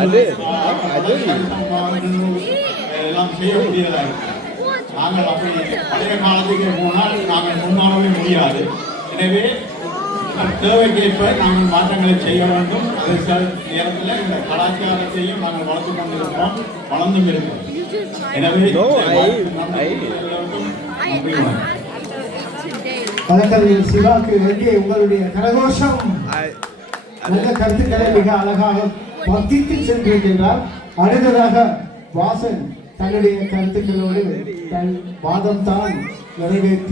எல்லாம் செய்யக்கூடியதாக இருக்கும். நாங்கள் அப்படி பழைய காலத்துக்கு போனால் நாங்கள் முன்னேறவே முடியாது. எனவே தேவைக்கேற்ப நாங்கள் மாற்றங்களை செய்ய வேண்டும். அதே நேரத்தில் இந்த கலாச்சாரத்தையும் நாங்கள் வளர்த்து கொண்டிருக்கிறோம், வளர்ந்தும் இருக்கிறோம். எனவே வழக்கறிஞர் சிவாக்கு வேண்டிய உங்களுடைய கரகோஷம் நல்ல கருத்துக்களை மிக அழகாக பத்தித்து சென்றிருக்கின்றார். அடுத்ததாக வாசன் தன்னுடைய கருத்துக்களோடு தன் வாதம் தான் நிறைவேற்ற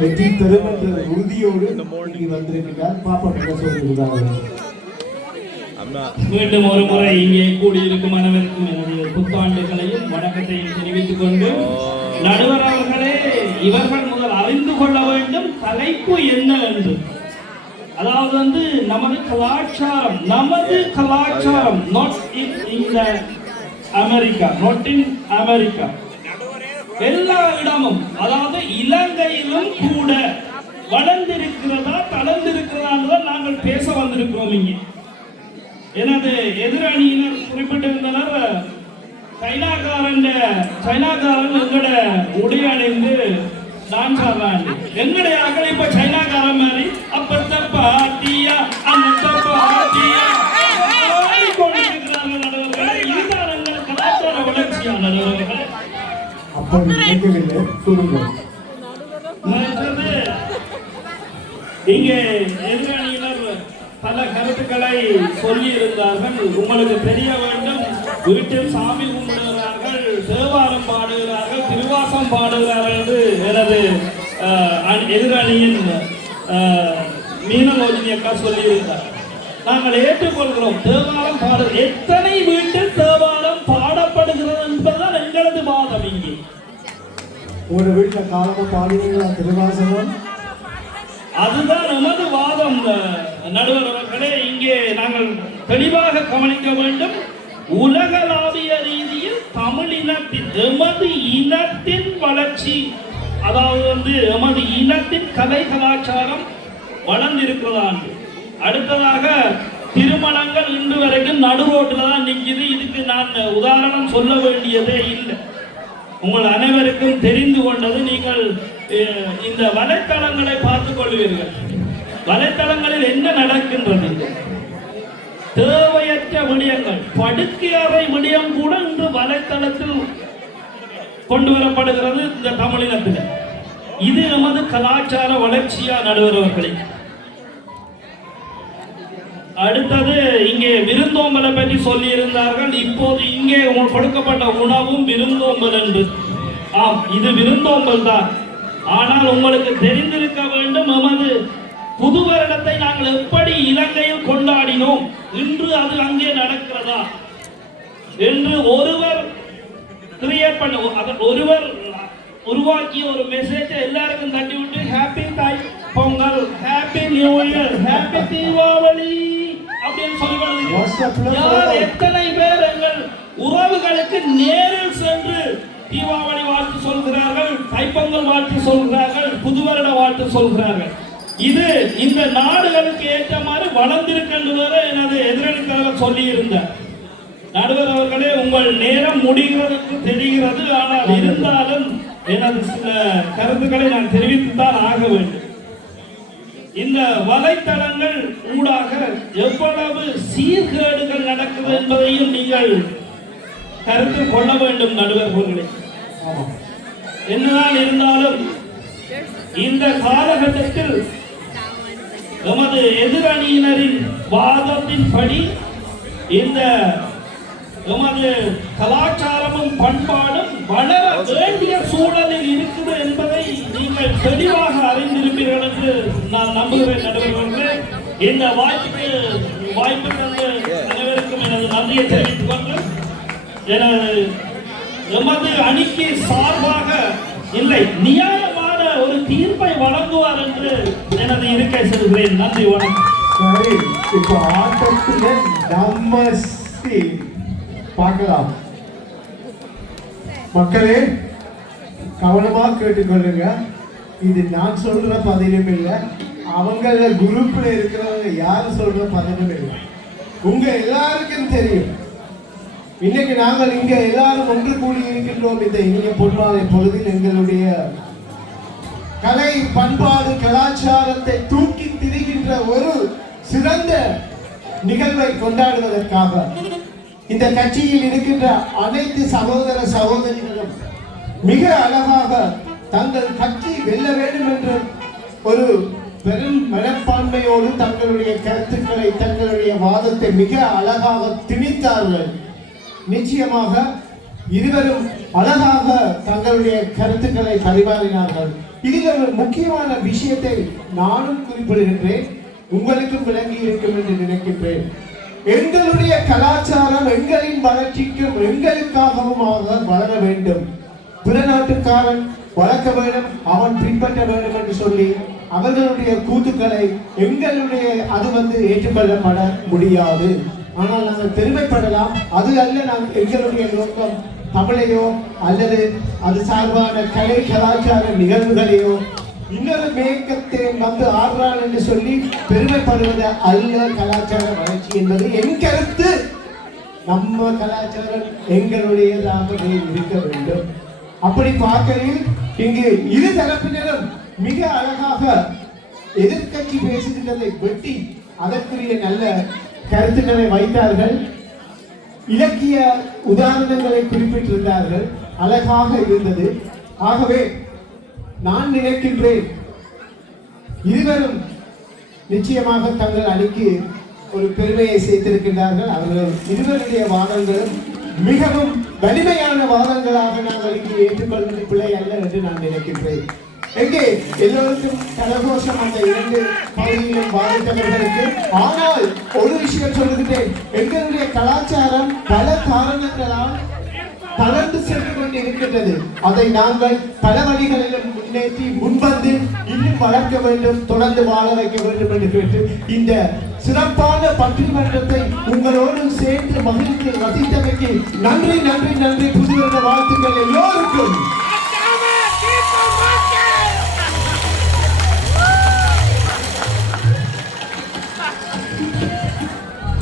வெற்றி தரும் என்ற உறுதியோடு இங்கு வந்திருக்கிறார். பாப்பா சொல்லியிருக்கிறார்கள். மீண்டும் ஒரு முறை இங்கே கூடியிருக்கும் அனைவருக்கும் என்னுடைய புத்தாண்டுகளையும் வணக்கத்தையும் தெரிவித்துக் கொண்டு, நடுவர் அவர்களே, இவர்கள் முதல் அறிந்து கொள்ள வேண்டும் தலைப்பு என்ன என்று. அதாவது வந்து நமது கலாச்சாரம் not in America, not in America, எல்லா இடமும், அதாவது இலங்கையிலும் கூட வளர்ந்திருக்கிறதா தளர்ந்திருக்கிறதா நாங்கள் பேச வந்திருக்கிறோம். இங்கே எனது எதிரணியினர் குறிப்பிட்டிருந்தனர், சைனாக்காரன் எங்கட உடை அணிந்து டான்ஸ் ஆடுறாங்க. எங்கடைய ஆக்கள் இப்ப சைனாக்காரன் மாதிரி அப்பத்த பாட்டியா அந்த பாட்டியா கொண்டிருக்கிறார்கள். நடுவர்களே, இதுதான் எங்கள் கலாச்சார வளர்ச்சியான நடுவர்களே. இங்கே எதிரணியினர் பல கருத்துக்களை சொல்லி இருந்தார்கள். உங்களுக்கு தெரிய வேண்டும், வீட்டில் சாமி கும்பிடுகிறார்கள், தேவாரம் பாடுகிறார்கள், திருவாசம் பாடுகிறார்கள் என்று எனது எதிரணியின் மீனலோஜினி அக்கா சொல்லியிருந்தார். நாங்கள் ஏற்றுக்கொள்கிறோம், தேவாரம் எத்தனை வீட்டில் தேவாரம் பாடப்படுகிறது உங்களோட வீட்டில் காலமாக பாடுவீங்களா திருவாசகம்? அதுதான் நமது வாதம். நடுவர் அவர்களே, இங்கே நாங்கள் தெளிவாக கவனிக்க வேண்டும். உலகளாவிய ரீதியில் தமிழ் இனத்தின் எமது இனத்தின் வளர்ச்சி, அதாவது எமது இனத்தின் கலை கலாச்சாரம் வளர்ந்திருக்கிறதான். அடுத்ததாக திருமணங்கள் இன்று வரைக்கும் நடுரோட்டில் தான் நிற்குது. இதுக்கு நான் உதாரணம் சொல்ல வேண்டியதே இல்லை. உங்கள் அனைவருக்கும் தெரிந்து கொண்டது. நீங்கள் இந்த வலைத்தளங்களை பார்த்துக் கொள்வீர்கள். வலைத்தளங்களில் என்ன நடக்கின்றது? தேவையற்ற விடயங்கள், படுக்கை அறை விடயம் கூட இன்று வலைத்தளத்தில் கொண்டு வரப்படுகிறது இந்த தமிழினத்தில். இது நமது கலாச்சார வளர்ச்சியா நடுவர்களே? அடுத்தது இங்கே விருந்தோம்பலை பற்றி சொல்லி இருந்தார்கள். இப்போது இங்கே கொடுக்கப்பட்ட உணவும் விருந்தோம்பல் என்று. ஆம், இது விருந்தோம்பல் தான். ஆனால் உங்களுக்கு தெரிந்திருக்க வேண்டும், நமது புது வருடத்தை நாங்கள் எப்படி இலங்கையில் கொண்டாடினோம், இன்று அது அங்கே நடக்கிறதா என்று ஒருவர் கிரியேட் பண்ண, ஒருவர் உருவாக்கிய ஒரு மெசேஜை எல்லாருக்கும் தட்டி விட்டு ஹாப்பி தாய் Pongal, happy new year, happy Deepavali அப்படின்னு சொல்லுவாங்க. யார் எத்தனை பேர் எங்கள் உறவுகளுக்கு நேரில் சென்று தீபாவளி வாழ்த்து சொல்கிறார்கள், தைப்பொங்கல் வாழ்த்து சொல்கிறார்கள், புது வருட வாழ்த்து சொல்கிறார்கள். இது இந்த நாடுகளுக்கு ஏற்ற மாதிரி வளர்ந்திருக்கின்ற எனது எதிரணித்தலைவர் சொல்லி இருந்தார். நடுவர் அவர்களே, உங்கள் நேரம் முடிகிறதுக்கு தெரிகிறது. ஆனால் இருந்தாலும் எனது சில கருத்துக்களை நான் தெரிவித்துத்தான் ஆக வேண்டும். இந்த வலைத்தளங்கள் ஊடாக எவ்வளவு சீர்கேடுகள் நடக்குது என்பதையும் நீங்கள் கருத்து கொள்ள வேண்டும் நடுவர்களே. என்னதான் இருந்தாலும் இந்த காலகட்டத்தில் நமது எதிரணியினரின் வாதத்தின்படி இந்த நமது கலாச்சாரமும் பண்பாடும் வளர வேண்டிய சூழலில் இருக்குது என்பதை நீங்கள் தெளிவாக அறிந்திருப்பீர்கள் என்று நான் நம்புகிறேன் நடுவர்களே. இந்த வாய்ப்பு தந்த அனைவருக்கும் எனது நன்றியை தெரிவித்துக் கொண்டு எமது அணிக்கு சார்பாக இல்லை, நியாயமான ஒரு தீர்ப்பை வழங்குவார் என்று எனது இருக்கை செல்கிறேன். நன்றி, வணக்கம். சரி, இப்போ ஆட்டத்தில் நம்ம பார்க்கலாம். மக்களே கவனமாக கேட்டுக்கொள்ளுங்க. இது நான் சொல்ற பதிலும் இல்லை, அவங்கள குரூப்ல இருக்கிறவங்க யாரும் சொல்ற பதிலும் இல்லை. உங்க எல்லாருக்கும் தெரியும், இன்னைக்கு நாங்கள் இங்க எல்லாரும் ஒன்று கூடி இருக்கின்றோம். இந்த இனிய பொன்மாலை பொழுதில் எங்களுடைய கலை பண்பாடு கலாச்சாரத்தை தூக்கி திரிகின்ற ஒரு சிறந்த நிகழ்வை கொண்டாடுவதற்காக இந்த கட்சியில் இருக்கின்ற அனைத்து சகோதர சகோதரிகளும் மிக அழகாக தங்கள் கட்சி வெல்ல வேண்டும் என்ற ஒரு பெரும் மனப்பான்மையோடு தங்களுடைய கருத்துக்களை தங்களுடைய வாதத்தை மிக அழகாக திணித்தார்கள். நிச்சயமாக இருவரும் அழகாக தங்களுடைய கருத்துக்களை பரிமாறினார்கள். இதில் ஒரு முக்கியமான விஷயத்தை நானும் குறிப்பிடுகின்றேன், உங்களுக்கும் விளங்கி இருக்கும் என்று நினைக்கின்றேன். எங்களுடைய கலாச்சாரம் எங்களின் வளர்ச்சிக்கும் எங்களுக்காகவுமாக வளர வேண்டும். பிற நாட்டுக்காரன் வளர்க்க வேண்டும், அவன் பின்பற்ற வேண்டும் என்று சொல்லி அவர்களுடைய கூத்துக்களை எங்களுடைய அது ஏற்றுக்கொள்ளப்பட முடியாது. ஆனால் நாங்கள் பெருமைப்படலாம். அது அல்ல நாங்கள் எங்களுடைய நோக்கம். தமிழையோ அல்லது அது சார்பான கலை கலாச்சார நிகழ்வுகளையோ இன்னொரு மேற்கத்தேன் ஆடுறான் என்று சொல்லி பெருமைப்படுவது அல்ல கலாச்சார வளர்ச்சி என்பது என் கருத்து. நம்ம கலாச்சாரம் எங்களுடையதாகவே இருக்க வேண்டும். அப்படி பார்க்கையில் இங்கு இரு தரப்பினரும் மிக அழகாக எதிர்கட்சி பேசுகின்றதை வெட்டி அதற்குரிய நல்ல கருத்துக்களை வைத்தார்கள். இலக்கிய உதாரணங்களை குறிப்பிட்டிருந்தார்கள், அழகாக இருந்தது. ஆகவே நான் நினைக்கின்றேன் இருவரும் நிச்சயமாக தங்கள் அணிக்கு ஒரு பெருமையை சேர்த்திருக்கின்றார்கள். அவர்கள் இருவருடைய வாதங்களும் மிகவும் வலிமையான வாதங்களாக நாங்கள் இங்கு ஏற்றுக்கொள்வது பிள்ளை அல்ல என்று நான் நினைக்கின்றேன். எங்கே எல்லோருக்கும் கரகோஷம் அந்த இரண்டு பகுதியிலும் பாதித்தவர்களுக்கு. ஆனால் ஒரு விஷயம் சொல்லுகின்றேன், எங்களுடைய கலாச்சாரம் பல காரணங்களால் தளர்ந்து சென்று கொண்டு இருக்கின்றது. அதை நாங்கள் பல வழிகளிலும் முன்னேற்றி முன்வந்து இன்னும் வளர்க்க வேண்டும், தொடர்ந்து வாழ வைக்க வேண்டும் என்று கேட்டு இந்த சிறப்பான பட்டிமன்றத்தை உங்களோடு சேர்ந்து மகிழ்ந்து ரசித்தமைக்கு நன்றி நன்றி நன்றி. புது வருட வாழ்த்துக்கள் எல்லோருக்கும்.